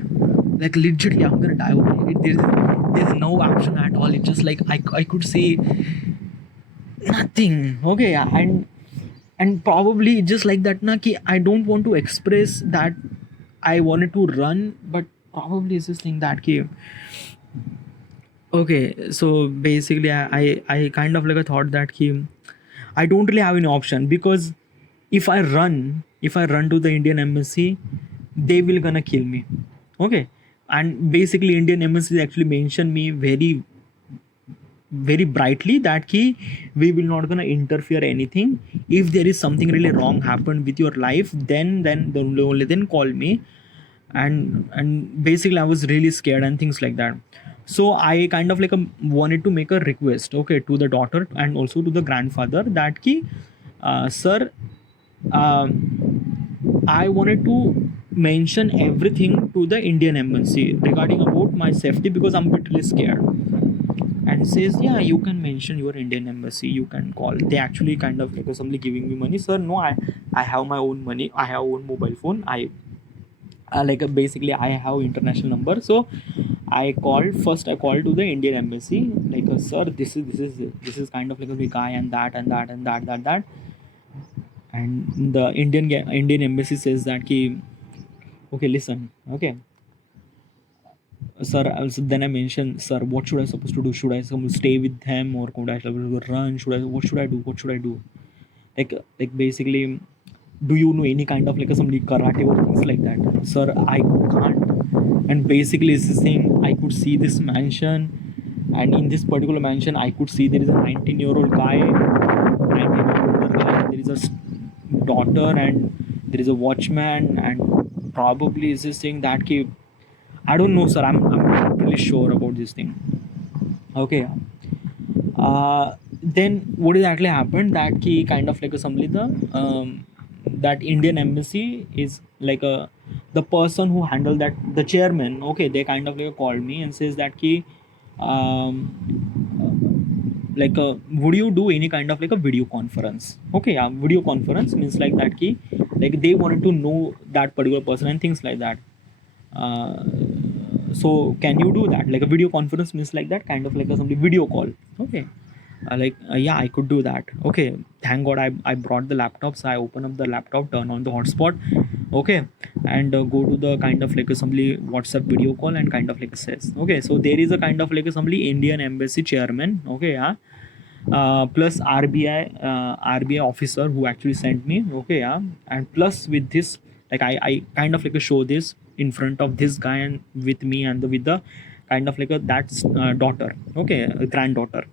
Like legitimately I'm gonna die over here. There's no option at all. It's just like I could say nothing. Okay, and probably just like that na ki I don't want to express that I wanted to run, but probably it's this thing that ki okay. So basically I kind of like a thought that ki I don't really have any option because if I run to the Indian embassy, they will gonna kill me. Okay, and basically Indian embassy actually mentioned me very brightly that key we will not gonna interfere anything. If there is something really wrong happened with your life, then only then call me. And basically I was really scared and things like that. So I kind of like wanted to make a request, okay, to the daughter and also to the grandfather that key sir, I wanted to mention everything to the Indian embassy regarding about my safety because I'm literally scared. And says, yeah, you can mention your Indian embassy. You can call. They actually kind of like somebody giving me money. Sir, no, I have my own money. I have own mobile phone. I like basically I have international number. So I called first. I called to the Indian embassy. Like, sir, this is kind of like a big guy and that. And the Indian embassy says that ki, okay, listen, okay, sir. Also then I mentioned, sir, what should I supposed to do? Should I stay with them or could I run? What should I do? What should I do? Like basically, do you know any kind of like some karate or things like that? Sir, I can't. And basically it's the same. I could see this mansion, and in this particular mansion I could see there is a 19-year-old guy, 19-year-old guy, there is a daughter, and there is a watchman, and probably is this thing that ki, I don't know, sir. I'm not really sure about this thing. Okay. Then what exactly happened? That ki kind of like a somebody that Indian embassy is like the person who handled that, the chairman. Okay, they kind of like called me and says that ki like would you do any kind of like a video conference? Okay, yeah, video conference means like that ki like they wanted to know that particular person and things like that. So can you do that? Like a video conference means like that kind of like a somebody video call. Okay, yeah, I could do that. Okay, thank God I brought the laptop. So I open up the laptop, turn on the hotspot, okay, and go to the kind of like a somebody WhatsApp video call and kind of like says, okay, so there is a kind of like a somebody Indian embassy chairman, okay, yeah, plus RBI officer who actually sent me, okay, yeah, and plus with this, like I kind of like a show this in front of this guy and with me and with the kind of like a that's daughter, okay, a granddaughter.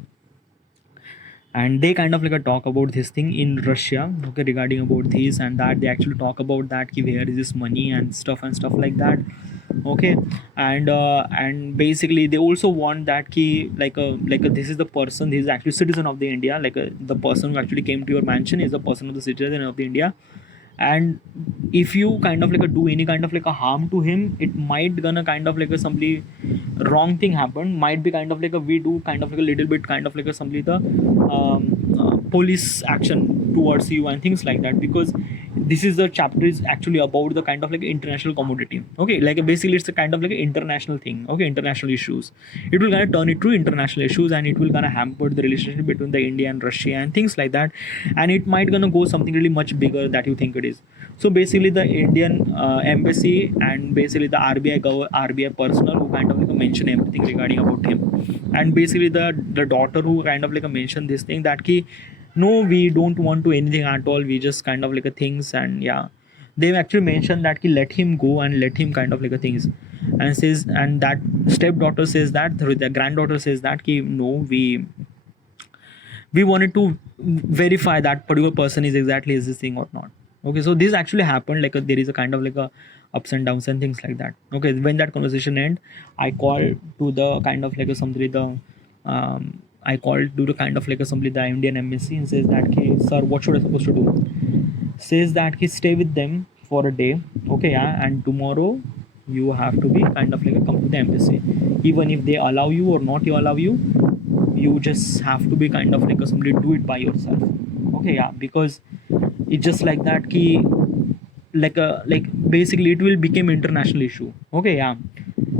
And they kind of like a talk about this thing in Russia, okay, regarding about this and that. They actually talk about that ki where is this money and stuff like that. Okay. And basically they also want that key, this is the person, this is actually citizen of the India, the person who actually came to your mansion is the person of the citizen of the India. And if you kind of do any kind of a harm to him, it might gonna kind of somebody wrong thing happen, might be kind of we do kind of a little bit kind of somebody the police action towards you and things like that, because this is the chapter is actually about the kind of international commodity. Okay, basically it's a kind of international thing. Okay, international issues, it will gonna turn it to international issues, and it will gonna hamper the relationship between the India and Russia and things like that. And it might gonna go something really much bigger that you think it is. So basically the Indian embassy and basically the RBI personnel who kind of mention everything regarding about him. And basically the daughter who kind of mentioned this thing that ki no, we don't want to anything at all, we just kind of a things. And yeah, they've actually mentioned that ki let him go and let him kind of a things. And says, and that stepdaughter says that the granddaughter says that ki no, we wanted to verify that particular person is exactly is this thing or not. Okay, so this actually happened, there is a kind of a ups and downs and things like that. Okay, when that conversation end, I called to the kind of somebody the I called to the kind of somebody the Indian embassy and says that okay, sir, what should I supposed to do? Says that he stay with them for a day. Okay, yeah, and tomorrow you have to be kind of come to the embassy, even if they allow you or not you allow you, you just have to be kind of somebody do it by yourself. Okay, yeah, because it's just like that key, basically it will become international issue. Okay, yeah,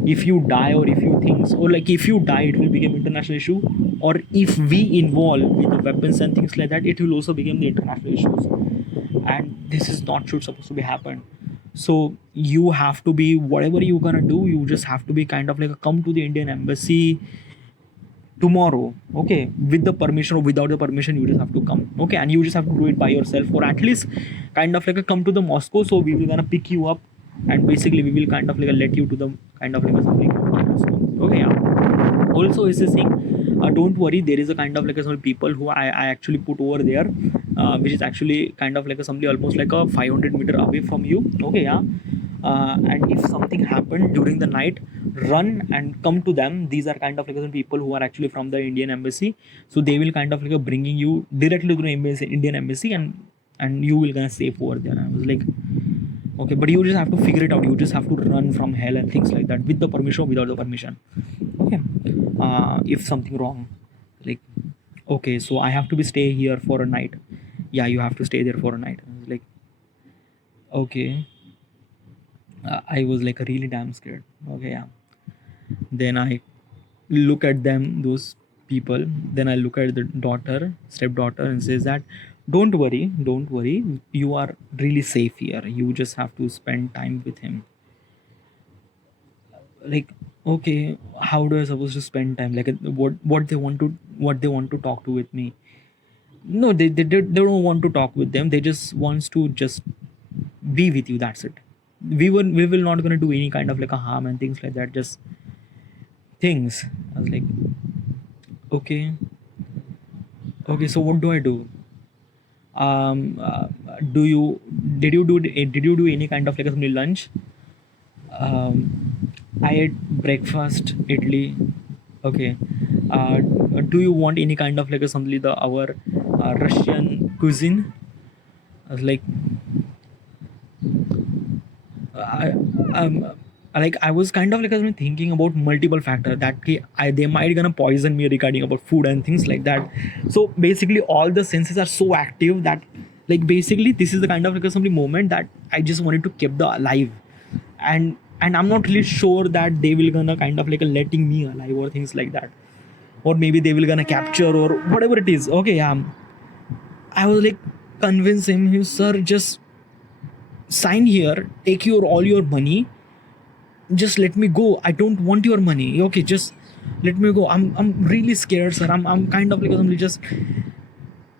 if you die or if you think, or if you die it will become international issue, or if we involve with the weapons and things like that, it will also become the international issues. And this is not should supposed to be happen. So you have to be whatever you're gonna do, you just have to be kind of come to the Indian embassy tomorrow. Okay, with the permission or without the permission, you just have to come. Okay, and you just have to do it by yourself, or at least kind of come to the Moscow, so we will gonna pick you up, and basically we will kind of let you to the kind of something Moscow. Okay, yeah. Also is this thing, don't worry, there is a kind of some people who I actually put over there, which is actually kind of somebody almost a 500-meter away from you. Okay, yeah. And if something happened during the night, run and come to them. These are kind of some people who are actually from the Indian embassy, so they will kind of bringing you directly to the embassy, Indian embassy, and you will gonna safe over there. And I was like, okay, but you just have to figure it out, you just have to run from hell and things like that, with the permission or without the permission. Okay, if something wrong, like, okay, so I have to be stay here for a night. Yeah, you have to stay there for a night. I was like, okay. I was really damn scared. Okay, yeah. Then I look at them, those people. Then I look at the stepdaughter, and says that, don't worry, you are really safe here. You just have to spend time with him. Like, okay, how do I supposed to spend time? What they want to talk to with me? No, they don't want to talk with them. They just wants to just be with you. That's it. We will not gonna do any kind of a harm and things like that. Just things. I was like, okay, okay. So what do I do? Do you did you do any kind of some lunch? I ate breakfast, idli. Okay. Do you want any kind of something the our Russian cuisine? I was like, I I was kind of thinking about multiple factors that they might gonna poison me regarding about food and things like that. So basically all the senses are so active that basically this is the kind of some moment that I just wanted to keep the alive. And I'm not really sure that they will gonna kind of letting me alive or things like that, or maybe they will gonna capture or whatever it is. Okay, I was convince him, sir, just sign here, take your all your money, just let me go, I don't want your money. Okay, just let me go. I'm really scared, sir. I'm kind of I'm just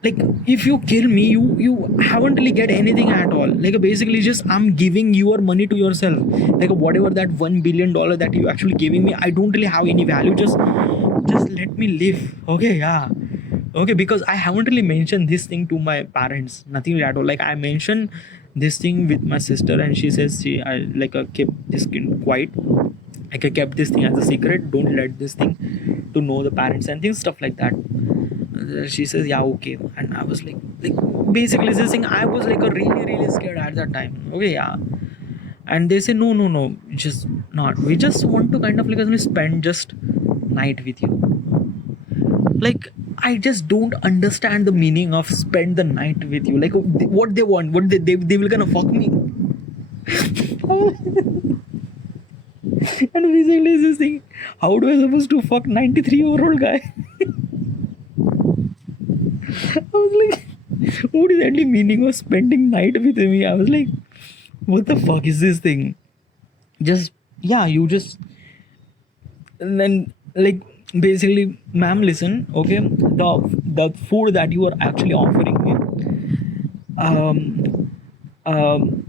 if you kill me, you haven't really get anything at all. Basically just I'm giving your money to yourself. Whatever that $1 billion that you actually giving me, I don't really have any value. Just let me live. Okay, yeah. Okay, because I haven't really mentioned this thing to my parents, nothing at all. I mentioned this thing with my sister, and she says I kept this kid quiet. Like I kept this thing as a secret. Don't let this thing to know the parents and things stuff like that. She says yeah, okay. And I was like basically this thing, I was like a really scared at that time. Okay, yeah. And they say no, just not, we just want to kind of like spend just night with you. Like I just don't understand the meaning of spend the night with you. Like what they want, what they will gonna fuck me. And basically this thing, how do I supposed to fuck 93-year-old guy? I was like, what is actually meaning of spending night with me? I was like, what the fuck is this thing? Just yeah, you just, and then like basically, ma'am, listen, okay, the food that you are actually offering me, um, um,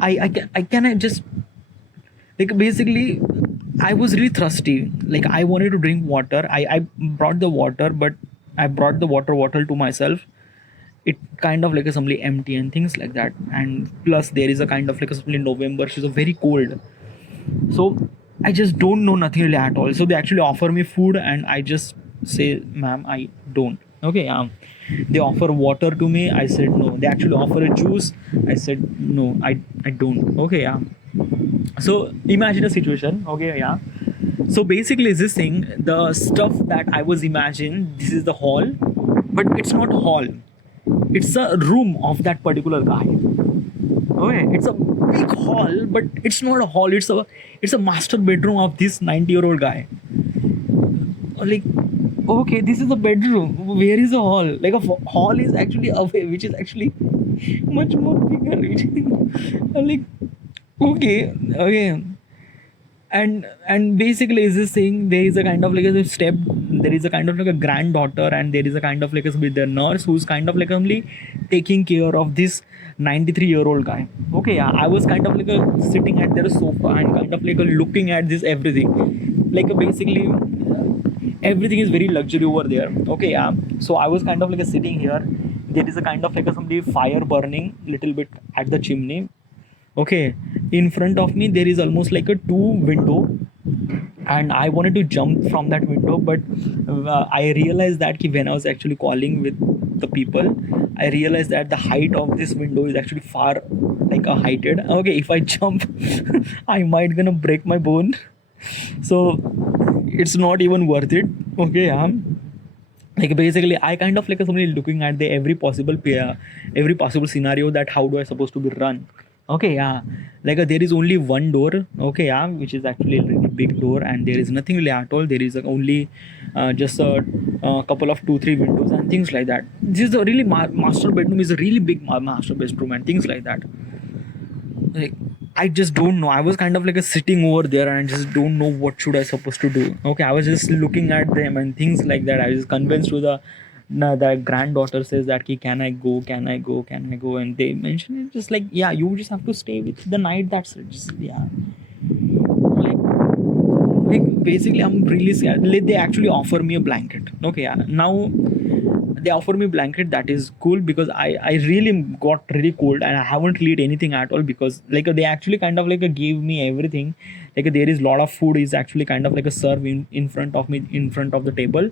I can I just like basically, I was really thirsty. Like I wanted to drink water. I brought the water, but I brought the water bottle to myself. It kind of like a simply empty and things like that. And plus there is a kind of like a simply November, she's a very cold. So I just don't know nothing really at all. So they actually offer me food and I just say, ma'am, I don't. Okay, they offer water to me. I said no. They actually offer a juice. I said no, I don't. Okay, yeah. So imagine a situation. Okay, yeah. So basically this thing, the stuff that I was imagining, this is the hall, but it's not a hall. It's a room of that particular guy. Okay, it's a big hall, but it's not a hall. It's a master bedroom of this 90-year-old guy. Like, okay, this is a bedroom. Where is a hall? Like hall is actually away, which is actually much more bigger. I'm like, okay. And basically is this thing, there is a kind of like a step, there is a kind of like a granddaughter, and there is a kind of like a with the nurse who's kind of like only taking care of this 93-year-old guy. Okay, yeah, I was kind of like a sitting at their sofa and kind of like a looking at this everything, like basically everything is very luxury over there. Okay, yeah. So I was kind of like a sitting here. There is a kind of like a somebody fire burning little bit at the chimney. Okay, in front of me there is almost like a two window, and I wanted to jump from that window, but I realized that when I was actually calling with the people, I realized that the height of this window is actually far like a heighted. Okay, if I jump I might gonna break my bone. So it's not even worth it. Okay, yeah. Like basically I kind of like somebody looking at the every possible scenario, that how do I supposed to be run. Okay, yeah. Like there is only one door. Okay, yeah, which is actually a really big door, and there is nothing really at all. There is only just a couple of 2-3 windows and things like that. This is a really master bedroom, is a really big master bedroom and things like that. Like I just don't know. I was kind of like a sitting over there and I just don't know what should I supposed to do. Okay, I was just looking at them and things like that. I was convinced to the granddaughter says that can I go, and they mention it just like, yeah, you just have to stay with the night, that's it. Just, yeah. Like basically I'm really scared. Like, they actually offer me a blanket. Okay, yeah. Now they offer me blanket, that is cool, because I really got really cold and I haven't eaten anything at all, because like they actually kind of like gave me everything. Like there is a lot of food is actually kind of like a serve in front of me, in front of the table,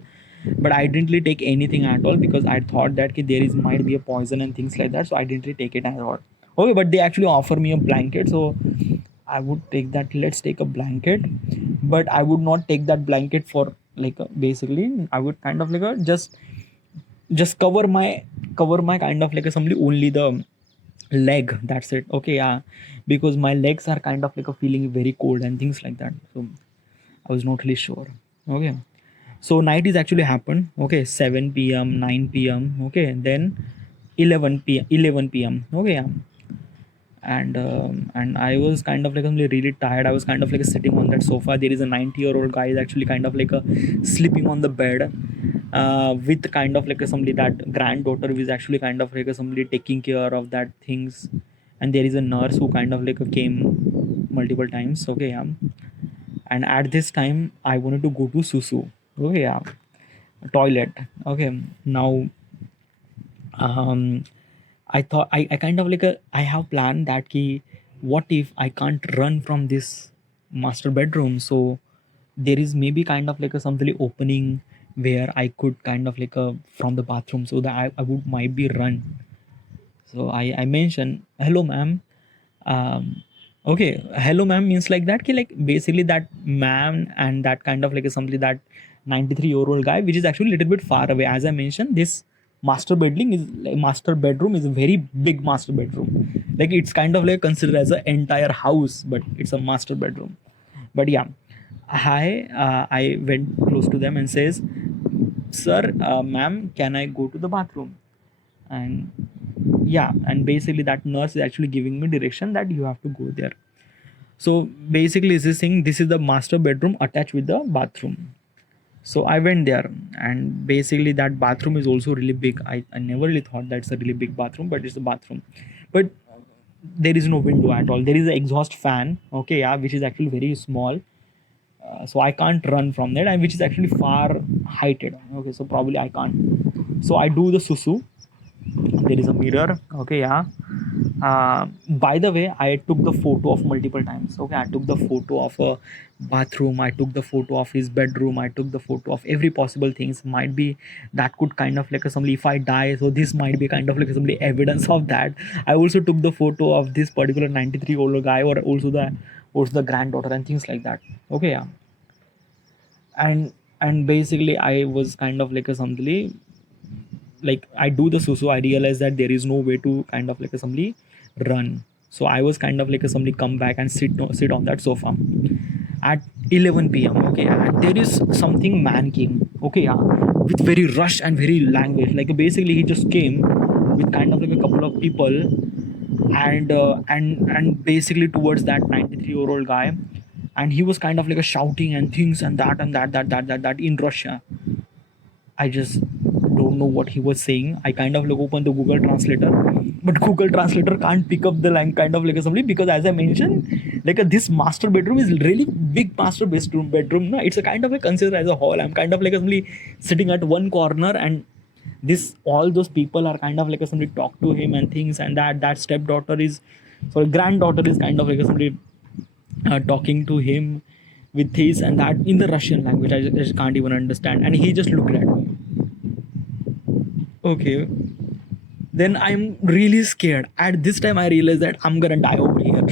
but I didn't really take anything at all, because I thought that there is might be a poison and things like that, so I didn't really take it at all. Okay, but they actually offer me a blanket, so I would take that. Let's take a blanket, but I would not take that blanket for like basically I would kind of like just cover my kind of like assembly only the leg, that's it. Okay, yeah, because my legs are kind of like a feeling very cold and things like that, so I was not really sure. Okay, so night is actually happened. Okay, 7 p.m., 9 p.m. Okay, then 11 p.m. Okay, yeah. And I was kind of like I'm really tired. I was kind of like sitting on that sofa. There is a 90-year-old guy is actually kind of like sleeping on the bed, with kind of like somebody, that granddaughter is actually kind of like somebody taking care of that things, and there is a nurse who kind of like came multiple times. Okay, yeah. And at this time I wanted to go to susu. Okay, yeah, toilet. Okay, now um I thought I kind of like I have planned that key. What if I can't run from this master bedroom? So there is maybe kind of like a something opening where I could kind of like from the bathroom, so that I would might be run. So I mentioned, hello ma'am. Okay, hello ma'am means like that ki like basically that ma'am and that kind of like a something that 93-year-old guy, which is actually a little bit far away. As I mentioned, this master bedroom is a very big master bedroom. Like it's kind of like considered as an entire house, but it's a master bedroom. But yeah, I went close to them and says, sir, ma'am, can I go to the bathroom? And yeah, and basically that nurse is actually giving me direction that you have to go there. So basically this is saying this is the master bedroom attached with the bathroom. So I went there, and basically that bathroom is also really big. I never really thought that's a really big bathroom, but it's a bathroom. But there is no window at all. There is an exhaust fan, okay, yeah, which is actually very small. So I can't run from that, and which is actually far heighted. Okay, so probably I can't. So I do the susu. There is a mirror, okay, yeah. By the way, I took the photo of multiple times. Okay, I took the photo of a bathroom, I took the photo of his bedroom, I took the photo of every possible things. Might be that could kind of like a somebody, if I die, so this might be kind of like somebody evidence of that. I also took the photo of this particular 93-year-old guy, or also the granddaughter and things like that. Okay, yeah. And basically I was kind of like a somebody, like I do the susu, I realized that there is no way to kind of like a somebody run. So I was kind of like a somebody come back and sit on that sofa at 11 p.m. Okay, and there is something man came, okay, yeah, with very rush and very language. Like basically he just came with kind of like a couple of people, and basically towards that 93-year-old guy, and he was kind of like a shouting and things and that in Russia. I just don't know what he was saying. I kind of like opened the Google Translator, but Google Translator can't pick up the line kind of like a something, because as I mentioned, like this master bedroom is really big master bedroom. No, it's a kind of like considered as a hall. I'm kind of like a somebody sitting at one corner, and this all those people are kind of like a somebody talk to him and things, and that stepdaughter is, sorry, granddaughter is kind of like a somebody talking to him with his and that in the Russian language. I just can't even understand. And he just looked at me. Okay. Then I'm really scared. At this time, I realized that I'm gonna die over here.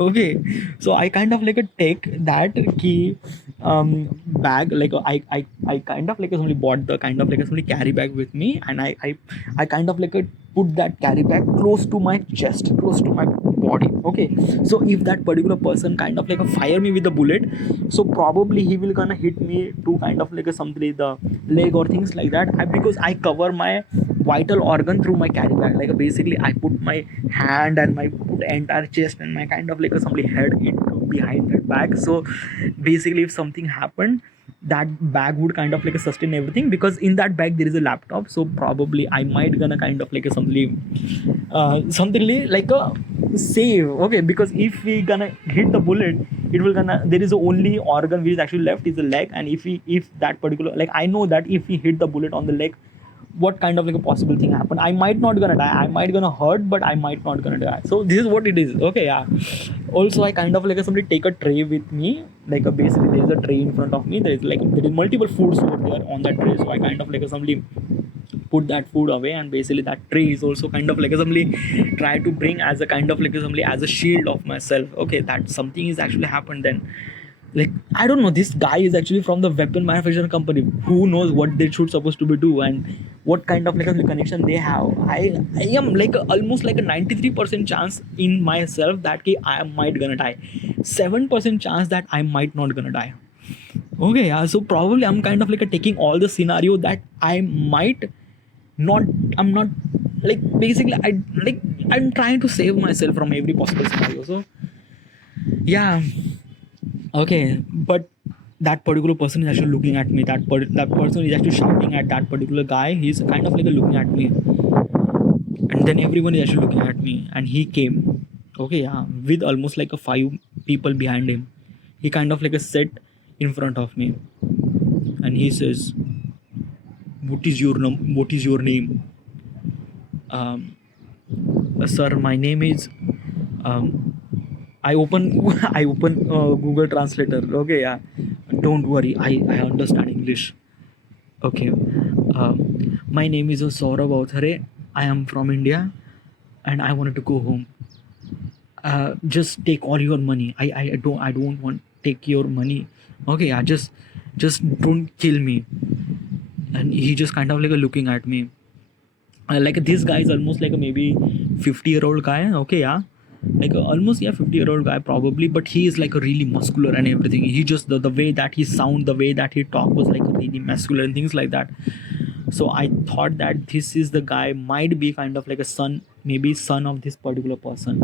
Okay, so I kind of like a take that key bag, like I kind of like somebody bought the kind of like somebody carry bag with me, and I kind of like a put that carry bag close to my chest, close to my body. Okay, so if that particular person kind of like a fire me with a bullet, so probably he will gonna hit me to kind of like a somebody the leg or things like that. Because I cover my vital organ through my carry bag. Like basically I put my hand and my put entire chest and my kind of like a somebody head into behind that bag. So basically if something happened, that bag would kind of like sustain everything, because in that bag there is a laptop. So probably I might gonna kind of like a something like a save. Okay, because if we gonna hit the bullet, it will gonna, there is the only organ which is actually left is the leg. And if that particular, like I know that if we hit the bullet on the leg, what kind of like a possible thing happen, I might not gonna die, I might gonna hurt, but I might not gonna die. So this is what it is. Okay, yeah. Also I kind of like somebody take a tray with me, like basically there is a tray in front of me, there is multiple foods over there on that tray. So I kind of like somebody put that food away, and basically that tray is also kind of like somebody try to bring as a kind of like somebody as a shield of myself. Okay, that something is actually happened then. Like I don't know, this guy is actually from the weapon manufacturing company. Who knows what they should supposed to be do, and what kind of like a connection they have. I am like almost like a 93% chance in myself that I might gonna die, 7% chance that I might not gonna die. Okay, yeah, so probably I'm kind of like taking all the scenario that I might not, I'm not, like basically I'm trying to save myself from every possible scenario. So yeah. Okay, but that particular person is actually looking at me. That person is actually shouting at that particular guy. He's kind of like looking at me, and then everyone is actually looking at me. And he came, okay, yeah, with almost like a 5 people behind him. He kind of like a sat in front of me, and he says, "What is your name?" Sir, my name is um, I open I open Google Translator. Okay, yeah, don't worry, I understand English. Okay, my name is Saurabh Authare. I am from India, and I wanted to go home. Just take all your money. I don't want take your money. Okay, yeah, just don't kill me. And he just kind of like looking at me. Like this guy is almost like a maybe 50-year-old guy. Okay, yeah, like almost, yeah, 50-year-old guy probably, but he is like a really muscular and everything. He just the way that he sound, the way that he talk was like really muscular and things like that. So I thought that this is the guy, might be kind of like a son, maybe son of this particular person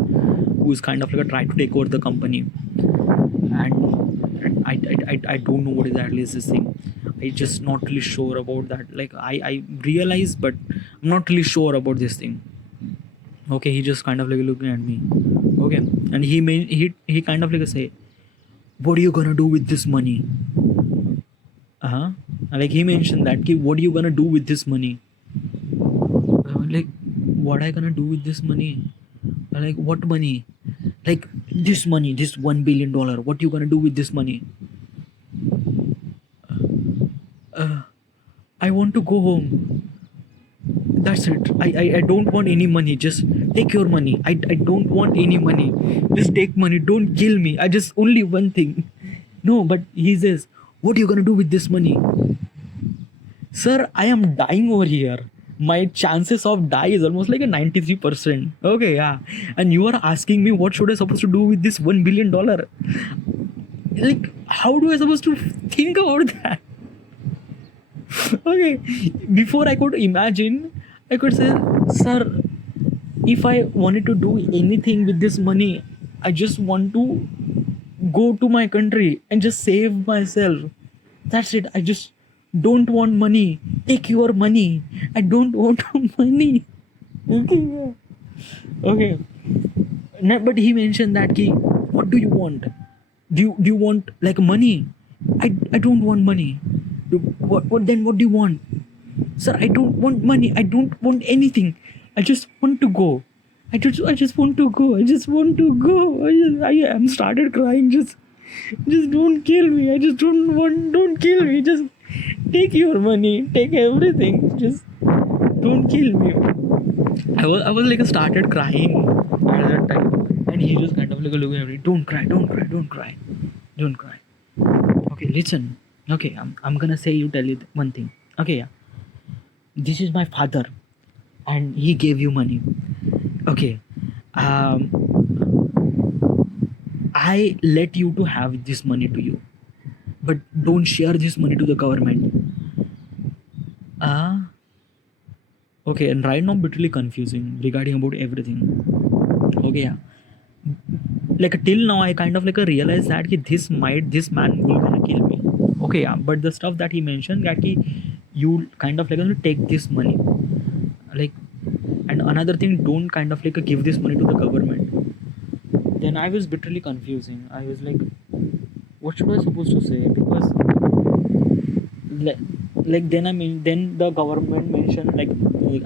who's kind of like trying to take over the company. And I don't know what exactly is this thing. I just not really sure about that. Like I realize, but I'm not really sure about this thing. Okay, he just kind of like looking at me. Okay, and he kind of like say, what are you gonna do with this money? Like he mentioned that, ki, what are you gonna do with this money? Like, what I gonna do with this money? Like, what money? Like this money, this $1 billion. What you gonna do with this money? I want to go home. That's it. I don't want any money. Just take your money. I don't want any money. Just take money. Don't kill me. I just only one thing. No, but he says, what are you gonna do with this money? Sir, I am dying over here. My chances of die is almost like a 93%. Okay, yeah. And you are asking me what should I supposed to do with this $1 billion? Like, how do I supposed to think about that? Okay, before I could imagine, I could say, sir, if I wanted to do anything with this money, I just want to go to my country and just save myself. That's it. I just don't want money. Take your money. I don't want money. Okay, yeah. Okay. But he mentioned that, ki, what do you want? Do you want like money? I don't want money. What then? What do you want? Sir, I don't want money. I don't want anything. I just want to go. I just want to go. I just want to go. I am started crying. Just don't kill me. I just don't kill me. Just take your money. Take everything. Just don't kill me. I was like started crying at that time, and he just kind of like looking at me. Don't cry. Don't cry. Don't cry. Don't cry. Okay, listen. Okay, I'm gonna tell you one thing. Okay, yeah. This is my father, and he gave you money. Okay. I let you to have this money to you, but don't share this money to the government. Okay, and right now bitterly confusing regarding about everything. Okay, yeah. Like till now, I kind of like realized that this man will gonna kill me. Okay, yeah, but the stuff that he mentioned, that you kind of like take this money, like, and another thing, don't kind of like give this money to the government. Then I was bitterly confusing. I was like, what should I supposed to say? Because like then the government mentioned, like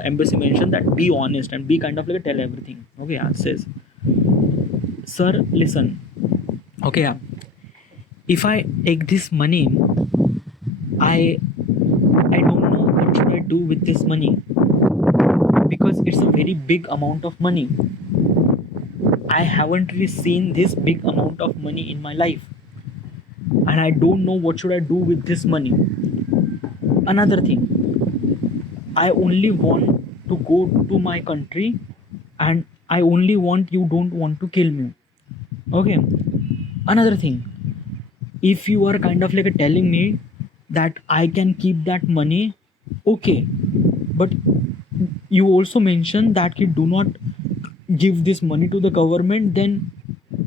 embassy mentioned, that be honest and be kind of like tell everything. Okay, yeah, says, sir, listen. Okay, yeah. If I take this money, I don't know what should I do with this money, because it's a very big amount of money. I haven't really seen this big amount of money in my life, and I don't know what should I do with this money. Another thing, I only want to go to my country, and I only want, you don't want to kill me. Okay. Another thing, if you are kind of like telling me that I can keep that money, okay, but you also mentioned that you do not give this money to the government, then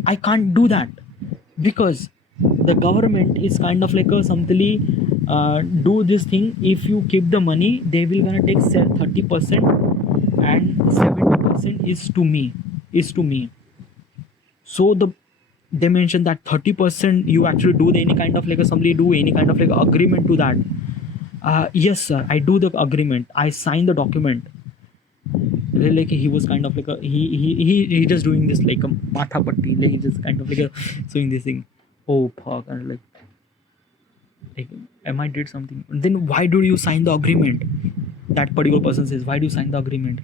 I can't do that, because the government is kind of like a something, do this thing. If you keep the money, they will gonna take 30% and 70% is to me. So they mentioned that 30% you actually do any kind of like somebody do any kind of like agreement to that. Yes, sir, I do the agreement. I sign the document. like he was kind of like a he just doing this like a matha patti, like he just kind of like a doing this thing. Oh fuck, and like am I did something? Then why do you sign the agreement? That particular person says, why do you sign the agreement?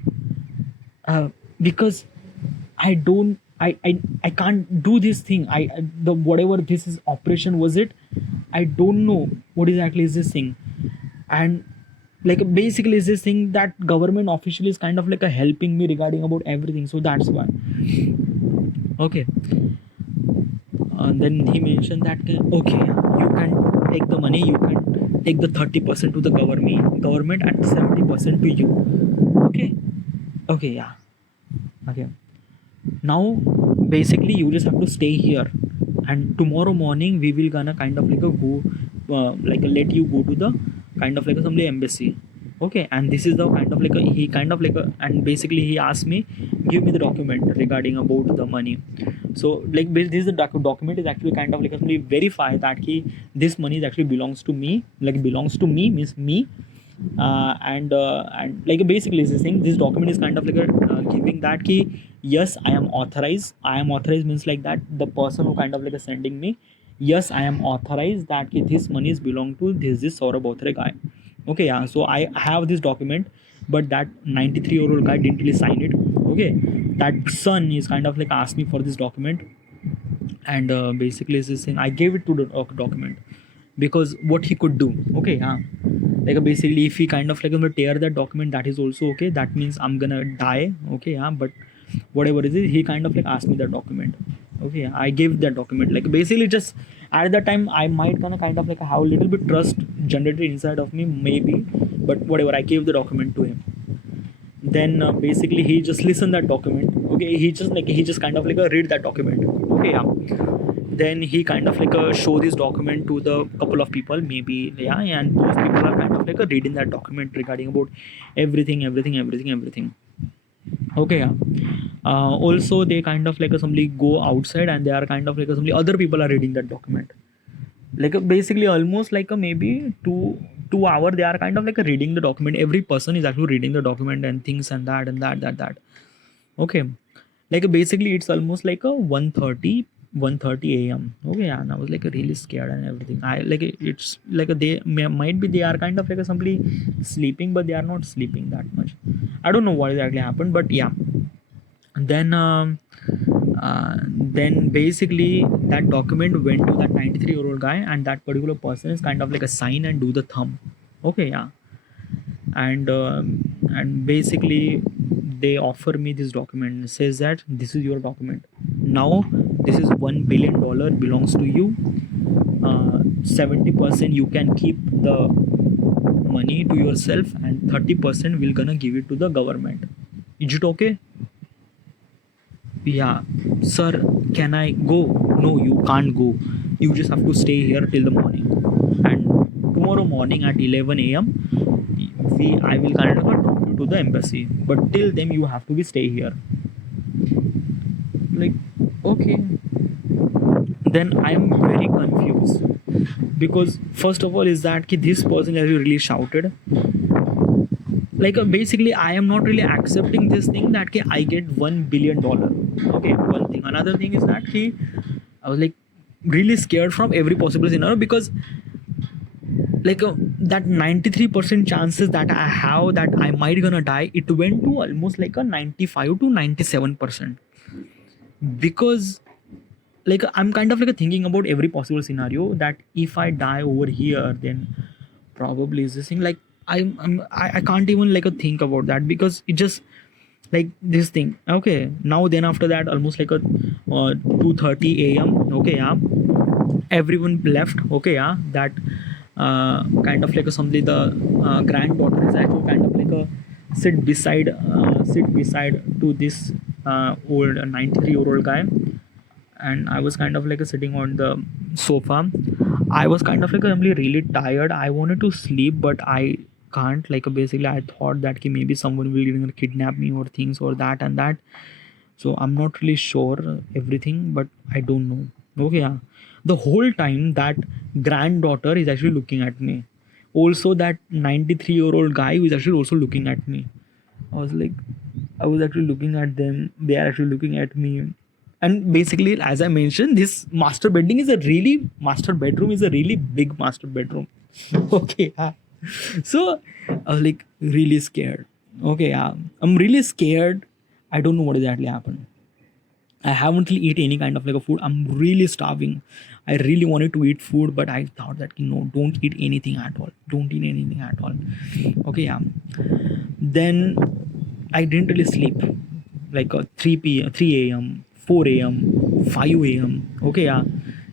Because I don't I can't do this thing. The whatever this is operation was it, I don't know what exactly is this thing. And like basically is this thing that government official is kind of like a helping me regarding about everything, so that's why. Okay. Then he mentioned that okay, you can take the money, you can take the 30% to the government and 70% to you. Okay. Okay, yeah. Okay. Now basically you just have to stay here, and tomorrow morning we will gonna kind of like a go like a let you go to the kind of like a some embassy. Okay, and this is the kind of like a he kind of like a, and basically he asked me, give me the document regarding about the money. So like this is the document is actually kind of like a verify that he this money is actually belongs to me, like belongs to me means me. And like basically this thing, this document is kind of like a giving that key, yes I am authorized. I am authorized means like that the person who kind of like sending me, yes I am authorized that ki this money is belong to this Saurabh Bothre guy. Okay, yeah, so I have this document, but that 93-year-old guy didn't really sign it. Okay, that son is kind of like asked me for this document, and basically is this thing I gave it to the document because what he could do. Okay, yeah, like basically if he kind of like gonna tear that document, that is also okay, that means I'm gonna die. Okay, yeah, but whatever it is, he kind of like asked me that document. Okay, I gave that document, like basically just at that time I might gonna kind of like have a little bit trust generated inside of me maybe, but whatever, I gave the document to him. Then basically he just listened that document. Okay, he just kind of like read that document. Okay, yeah, then he kind of like show this document to the couple of people maybe, yeah, and those people are kind of like reading that document regarding about everything. Okay, yeah. Also they kind of like somebody go outside and they are kind of like somebody other people are reading that document, like basically almost like a maybe 2 hour they are kind of like reading the document. Every person is actually reading the document and things and that. Okay, like basically it's almost like a 1:30 a.m. Okay, yeah, and I was like really scared and everything. I like it's like they might be they are kind of like somebody sleeping, but they are not sleeping that much. I don't know what exactly happened, but yeah. Then basically that document went to that 93-year-old guy, and that particular person is kind of like a sign and do the thumb. Okay, yeah, and basically they offer me this document. It says that this is your document. Now this is $1 billion belongs to you. 70% you can keep the money to yourself, and 30% will gonna give it to the government. Is it okay? Yeah, sir, can I go? No, you can't go. You just have to stay here till the morning, and tomorrow morning at 11 a.m. I will kind of drop you to the embassy, but till then you have to be stay here. Like, okay, then I am very confused, because first of all is that this person has really shouted, like basically I am not really accepting this thing that I get $1 billion. Okay, one thing. Another thing is that I was like really scared from every possible scenario, because like that 93% chances that I have that I might gonna die, it went to almost like a 95 to 97%, because like I'm kind of like thinking about every possible scenario that if I die over here, then probably is this thing, like I can't even like think about that, because it just like this thing. Okay, now then after that almost like a 2:30 a.m. Okay, yeah, everyone left. Okay, yeah, that kind of like somebody, the granddaughter is actually kind of like a sit beside to this old 93-year-old guy, and I was kind of like sitting on the sofa. I was kind of like really tired. I wanted to sleep, but I can't. Like basically, I thought that maybe someone will gonna kidnap me or things or that and that. So I'm not really sure everything, but I don't know. Okay, yeah. The whole time that granddaughter is actually looking at me. Also, that 93-year-old guy who is actually also looking at me. I was like, I was actually looking at them. They are actually looking at me. And basically, as I mentioned, this master bedroom is a really big master bedroom. Okay. So I was like really scared. Okay. I'm really scared. I don't know what exactly happened. I haven't really eaten any kind of like a food. I'm really starving. I really wanted to eat food, but I thought that no, don't eat anything at all. Don't eat anything at all. Okay, yeah. Then I didn't really sleep. Like 3 p.m., 3 a.m., 4 a.m., 5 a.m. Okay, yeah,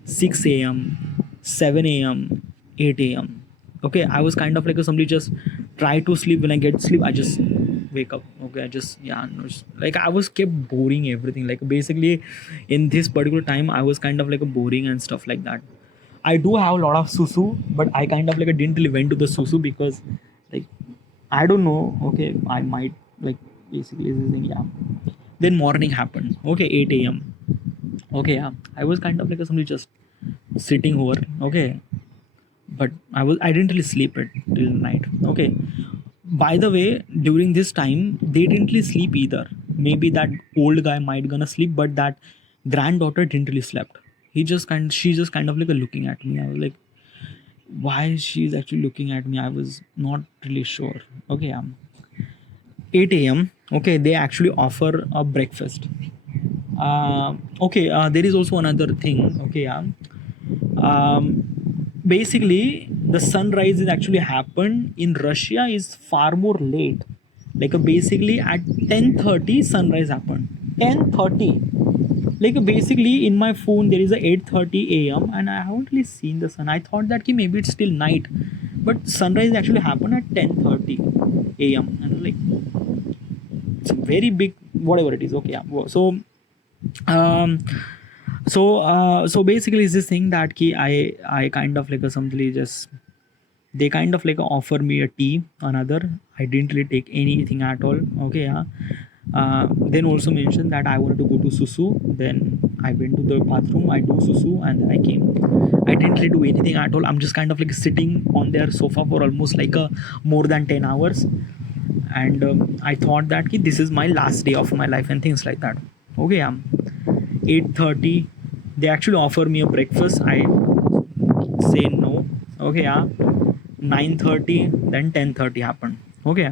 6 a.m., 7 a.m., 8 a.m. Okay, I was kind of like somebody just try to sleep. When I get sleep, I just wake up. Okay, I just yeah, no, like I was kept boring everything. Like basically, in this particular time, I was kind of like a boring and stuff like that. I do have a lot of susu, but I kind of like didn't really went to the susu because like I don't know. Okay, I might like basically this thing. Yeah. Then morning happened. Okay, 8 a.m. Okay, yeah. I was kind of like somebody just sitting over. Okay, but I didn't really sleep it till night. Okay. By the way, during this time they didn't really sleep either. Maybe that old guy might gonna sleep, but that granddaughter didn't really slept. She just kind of like looking at me. I was like, why she's actually looking at me? I was not really sure. Okay, 8 a.m. Okay, they actually offer a breakfast. Okay, there is also another thing. Okay, yeah. Um, Basically, the sunrise is actually happened in Russia is far more late. Like basically at 10:30 sunrise happened. 10:30. Like basically in my phone there is a 8:30 a.m. and I haven't really seen the sun. I thought that maybe it's still night, but sunrise actually happened at 10:30 a.m. and like it's a very big whatever it is. Okay, yeah. Um so basically it's this thing that I kind of like something just they kind of like offer me a tea another. I didn't really take anything at all. Okay, yeah. Then also mentioned that I wanted to go to susu. Then I went to the bathroom, I do susu, and then I came. I didn't really do anything at all. I'm just kind of like sitting on their sofa for almost like a more than 10 hours. And I thought that this is my last day of my life and things like that. Okay, yeah. 8:30 they actually offer me a breakfast. I say no. Okay, yeah. 9:30 then 10:30 happened. Okay,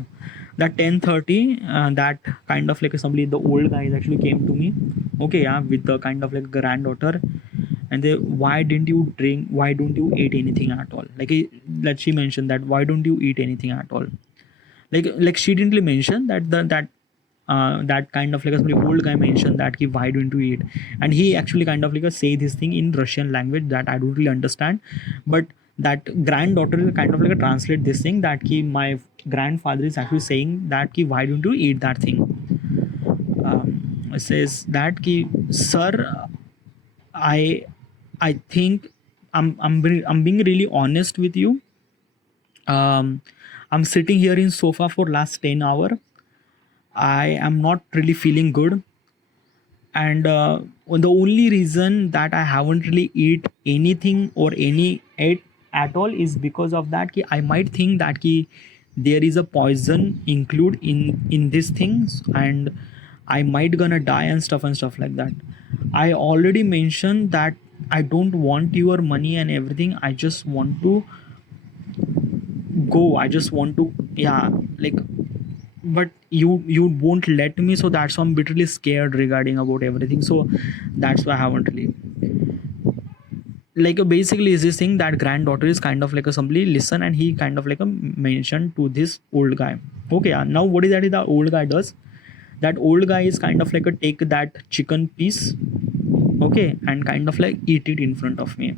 that 10:30 that kind of like somebody the old guys actually came to me. Okay, yeah, with the kind of like granddaughter. And they, why didn't you drink, why don't you eat anything at all? Like that she mentioned that why don't you eat anything at all? Like she didn't really mention that that kind of like a old guy mentioned that why don't you eat, and he actually kind of like say this thing in Russian language that I don't really understand, but that granddaughter is kind of like a translate this thing that my grandfather is actually saying that why don't you eat that thing. It says that sir, I I think I'm being really honest with you. um I'm sitting here in sofa for last 10 hour. I am not really feeling good, and the only reason that I haven't really eat anything or any ate at all is because of that I might think that there is a poison include in these things, and I might gonna die and stuff like that. I already mentioned that I don't want your money and everything. I just want to go. I just want to yeah, like, but you won't let me, so that's why I'm bitterly scared regarding about everything. So that's why I haven't really like basically is this thing that granddaughter is kind of like a somebody listen, and he kind of like a mentioned to this old guy. Okay, yeah. Now what is that the old guy does? That old guy is kind of like a take that chicken piece, okay, and kind of like eat it in front of me.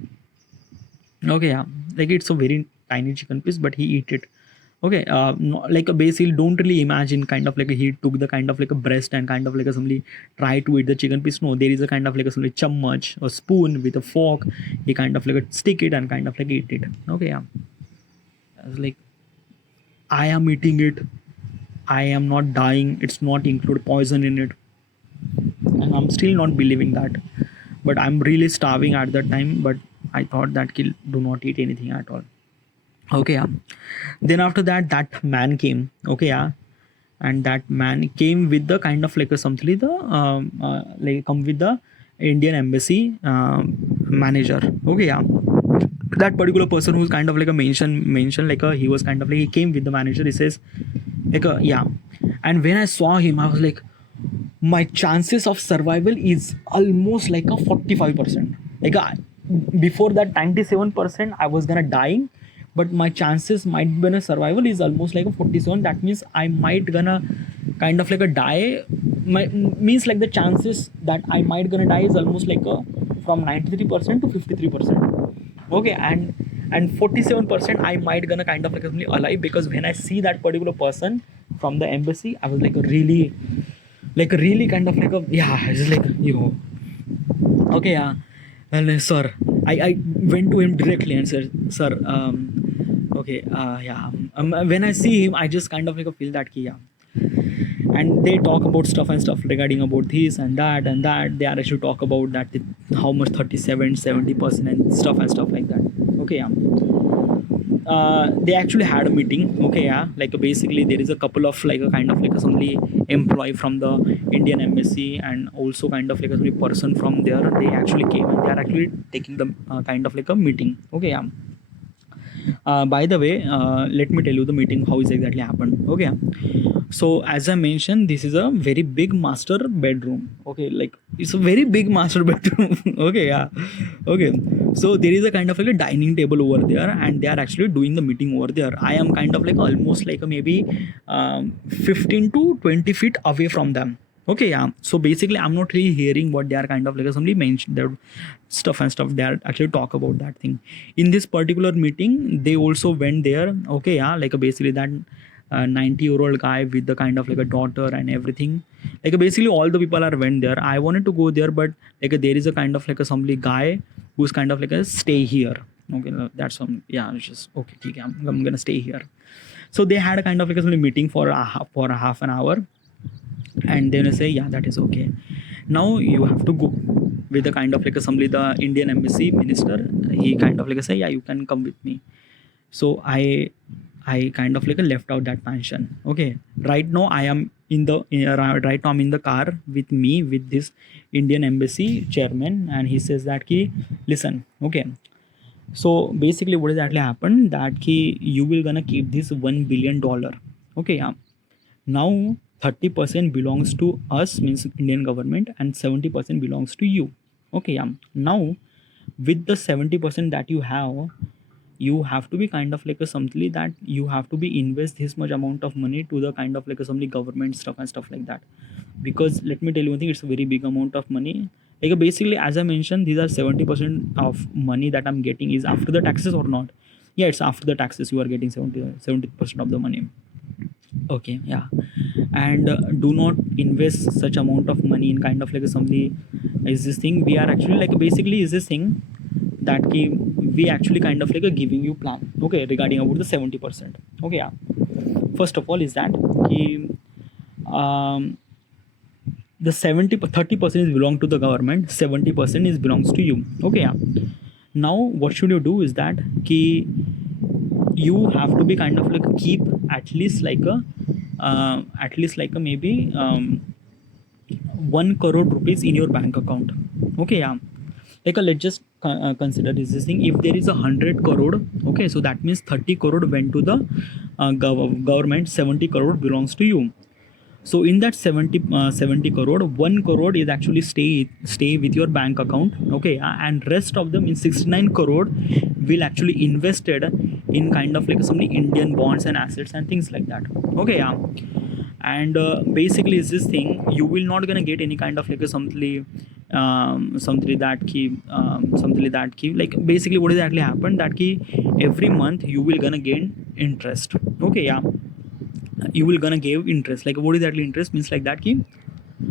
Okay, yeah. Like it's a very tiny chicken piece, but he eat it. Okay, no, like a basically don't really imagine kind of like he took the kind of like a breast and kind of like a somebody try to eat the chicken piece. No, there is a kind of like a somebody chammach or spoon with a fork. He kind of like a stick it and kind of like eat it. Okay, yeah. I was like, I am eating it. I am not dying. It's not include poison in it, and I'm still not believing that. But I'm really starving at that time. But I thought that kill do not eat anything at all. Okay, yeah. Then after that man came. Okay, yeah. and that man came with the kind of like a something the like come with the Indian embassy manager. Okay, yeah, that particular person who's kind of like a mention like a he was kind of like he came with the manager. He says like a yeah, and when I saw him, I was like, my chances of survival is almost like a 45%. Like before that 97% I was gonna dying, but my chances might be a survival is almost like a 47. That means I might gonna kind of like a die. Means like the chances that I might gonna die is almost like a from 93% to 53%. Okay, and 47% I might gonna kind of like alive, because when I see that particular person from the embassy, I was like a really kind of like a yeah, it's just like okay, yeah. And sir, I went to him directly and said, sir, okay, yeah, when I see him, I just kind of like feel that key, yeah. And they talk about stuff and stuff regarding about this and that and that. They are actually talk about that how much 37 70% and stuff like that. Okay, yeah. They actually had a meeting. Okay, yeah, like basically there is a couple of like a kind of like a somebody employee from the Indian embassy, and also kind of like a somebody person from there. They actually came and they are actually taking the kind of like a meeting. Okay, yeah. By the way, let me tell you the meeting how is exactly happened. Okay, so as I mentioned, this is a very big master bedroom. Okay, like it's a very big master bedroom. Okay, yeah. Okay, so there is a kind of like a dining table over there, and they are actually doing the meeting over there. I am kind of like almost like a maybe 15 to 20 feet away from them. Okay, yeah. So basically, I'm not really hearing what they are kind of like somebody mentioned their stuff and stuff. They are actually talk about that thing. In this particular meeting, they also went there. Okay, yeah, like basically that 90-year-old guy with the kind of like a daughter and everything. Like basically all the people are went there. I wanted to go there, but like there is a kind of like a somebody guy who's kind of like a stay here. Okay, that's some yeah. It's just okay. Okay, I'm gonna stay here. So they had a kind of like a meeting for a half an hour, and then they say yeah, that is okay. Now you have to go with the kind of like a somebody the Indian embassy minister. He kind of like say yeah, you can come with me. So I kind of like left out that mansion. Okay, right now I am in the right now I'm in the car with me with this Indian embassy chairman, and he says that ki listen, okay. So basically, what exactly happened that ki you will gonna keep this $1 billion. Okay, yeah. Now 30% belongs to us, means Indian government, and 70% belongs to you. Okay, yeah. Now with the 70% that you have to be kind of like a something that you have to be invest this much amount of money to the kind of like a something government stuff and stuff like that. Because let me tell you one thing, it's a very big amount of money. Like basically, as I mentioned, these are 70% of money that I'm getting is after the taxes or not. Yeah, it's after the taxes you are getting 70% of the money. Okay, yeah. And do not invest such amount of money in kind of like somebody is this thing. We are actually like basically is this thing that we actually kind of like a giving you plan. Okay, regarding about the 70%. Okay, yeah. First of all is that the 30% is belong to the government, 70% is belongs to you. Okay, yeah. Now what should you do is that you have to be kind of like keep at least like a maybe 1 crore rupees in your bank account. Okay, yeah. Like let's just consider this thing. If there is 100 crore, okay, so that means 30 crore went to the government, 70 crore belongs to you. So in that 70 crore, 1 crore is actually stay with your bank account. Okay, and rest of them in 69 crore will actually invested in kind of like some Indian bonds and assets and things like that. Okay, yeah. And basically is this thing, you will not gonna get any kind of like a something that key like basically what exactly happened that key every month you will gonna gain interest. Okay, yeah. You will gonna give interest. Like what is exactly interest means like that key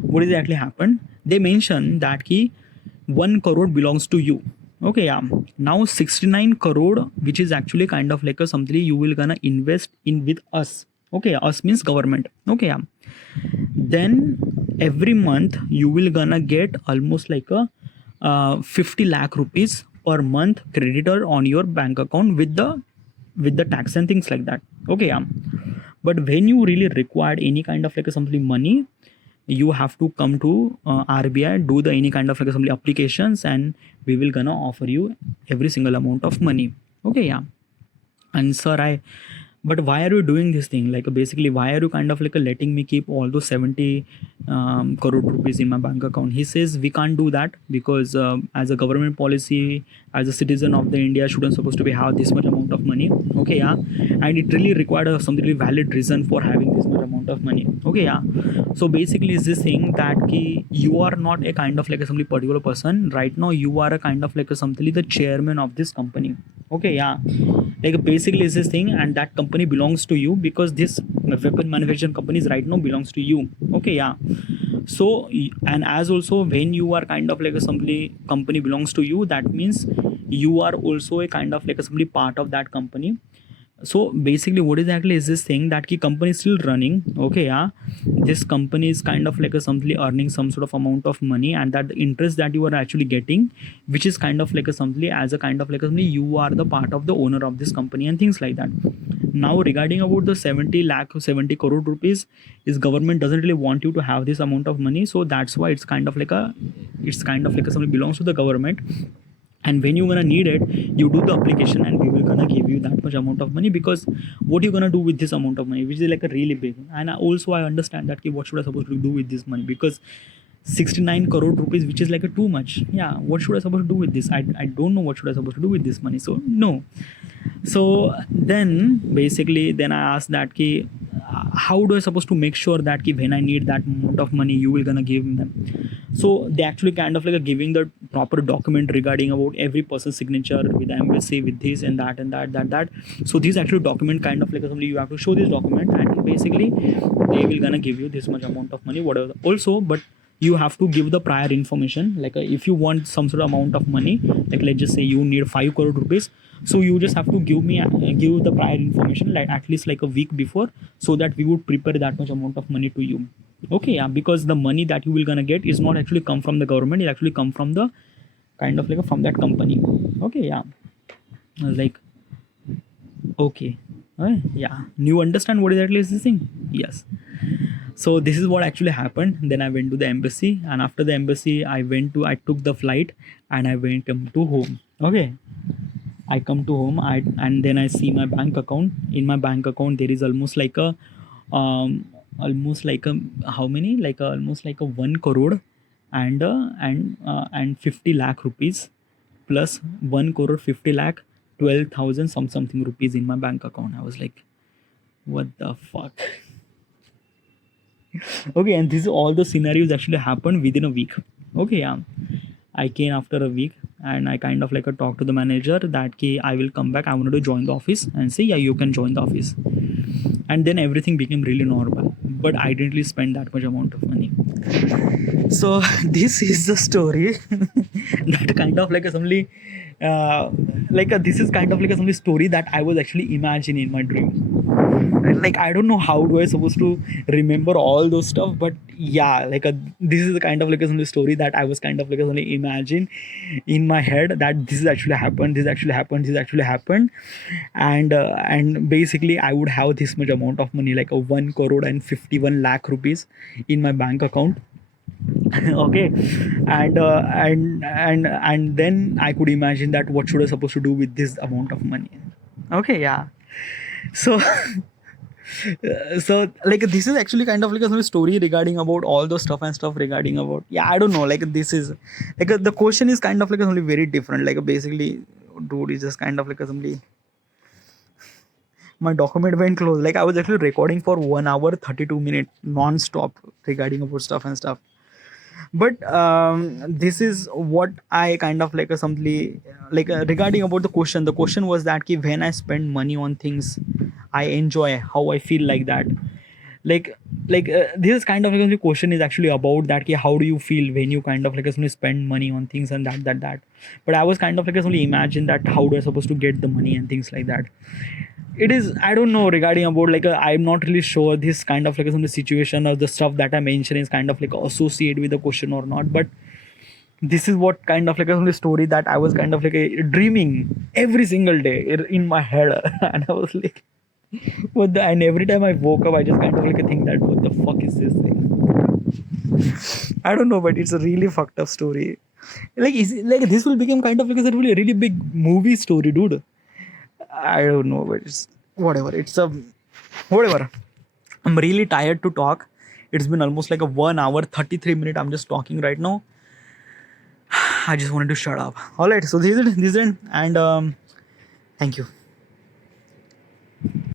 what is exactly happened, they mention that key 1 crore belongs to you. Okay, yeah. Now 69 crore which is actually kind of like a something you will gonna invest in with us. Okay, us means government. Okay, yeah. Then every month you will gonna get almost like a 50 lakh rupees per month credited on your bank account with the tax and things like that. Okay, yeah. But when you really required any kind of like a something money, you have to come to RBI, do the any kind of like assembly applications, and we will gonna offer you every single amount of money. Okay, yeah. And sir, but why are you doing this thing? Like basically, why are you kind of like letting me keep all those 70 crore rupees in my bank account? He says we can't do that because as a government policy, as a citizen of the India, shouldn't supposed to be have this much amount of money. Okay, yeah. And it really required some really valid reason for having this much amount of money. Okay, yeah. So basically, is this thing that you are not a kind of like a some particular person right now. You are a kind of like a something the chairman of this company. Okay, yeah. Like basically is this thing, and that company belongs to you because this weapon manufacturing companies right now belongs to you. Okay, yeah. So and as also when you are kind of like a somebody company belongs to you, that means you are also a kind of like a somebody part of that company. So basically what exactly is this thing that key company is still running. Okay, yeah. This company is kind of like a something earning some sort of amount of money, and that the interest that you are actually getting, which is kind of like a something as a kind of like a something you are the part of the owner of this company and things like that. Now regarding about the 70 lakh or 70 crore rupees, is government doesn't really want you to have this amount of money, so that's why it's kind of like a something belongs to the government. And when you're gonna need it, you do the application and we will gonna give you that much amount of money, because what you're gonna do with this amount of money, which is like a really big. And also I understand that what should I supposed to do with this money, because 69 crore rupees, which is like a too much. Yeah, what should I supposed to do with this? I don't know what should I supposed to do with this money, so no. So then basically then I asked that ki, how do I supposed to make sure that ki, when I need that amount of money you will gonna give them. So they actually kind of like giving the proper document regarding about every person's signature with the embassy, with this and that and that. So these actually document kind of like somebody you have to show this document, and basically they will gonna give you this much amount of money, whatever. Also, but you have to give the prior information. Like if you want some sort of amount of money, like let's just say you need 5 crore rupees, so you just have to give the prior information like at least like a week before, so that we would prepare that much amount of money to you. Okay, yeah, because the money that you will gonna get is not actually come from the government, it actually come from the kind of like from that company. Okay, yeah. I was like, okay, yeah, you understand what exactly is this thing? Yes. So this is what actually happened. Then I went to the embassy, and after the embassy I took the flight and I went to home. Okay, I come to home, and then I see my bank account. In my bank account there is almost like a how many, like almost like a 1 crore and 50 lakh rupees, plus 1 crore 50 lakh 12,000 something rupees in my bank account. I was like, what the fuck? Okay, and this is all the scenarios actually happened within a week. Okay, yeah. I came after a week and I kind of like talked to the manager that I will come back, I wanted to join the office, and say yeah, you can join the office. And then everything became really normal, but I didn't really spend that much amount of money. So this is the story that kind of like a somebody this is kind of like a somebody story that I was actually imagining in my dream. Like I don't know how do I supposed to remember all those stuff, but yeah, this is the kind of like a story that I was kind of like only imagine in my head, that this actually happened, this actually happened, and basically I would have this much amount of money, like a 1 crore and 51 lakh rupees in my bank account. Okay, and then I could imagine that what should I supposed to do with this amount of money. Okay, yeah. So so like this is actually kind of like a story regarding about all those stuff and stuff regarding about, yeah, I don't know, like this is like the question is kind of like only very different, like basically dude is just kind of like somebody, my document went close, like I was actually recording for 1 hour 32 minutes non-stop regarding about stuff and stuff. But this is what I kind of like something regarding about the question was that when I spend money on things I enjoy, how I feel like that, this is kind of like the question is actually about that how do you feel when you kind of like spend money on things and that. But I was kind of like only imagine that how do I supposed to get the money and things like that. It is, I don't know regarding about I'm not really sure this kind of like some situation or the stuff that I mentioned is kind of like associated with the question or not, but this is what kind of like a story that I was kind of like dreaming every single day in my head. And I was like, And every time I woke up, I just kind of like think that what the fuck is this thing? I don't know, but it's a really fucked up story. Like, like this will become kind of like a really big movie story, dude. I don't know, but it's whatever. It's a whatever. I'm really tired to talk. It's been almost like a 1 hour 33 minute. I'm just talking right now. I just wanted to shut up. All right, so this is it, and thank you.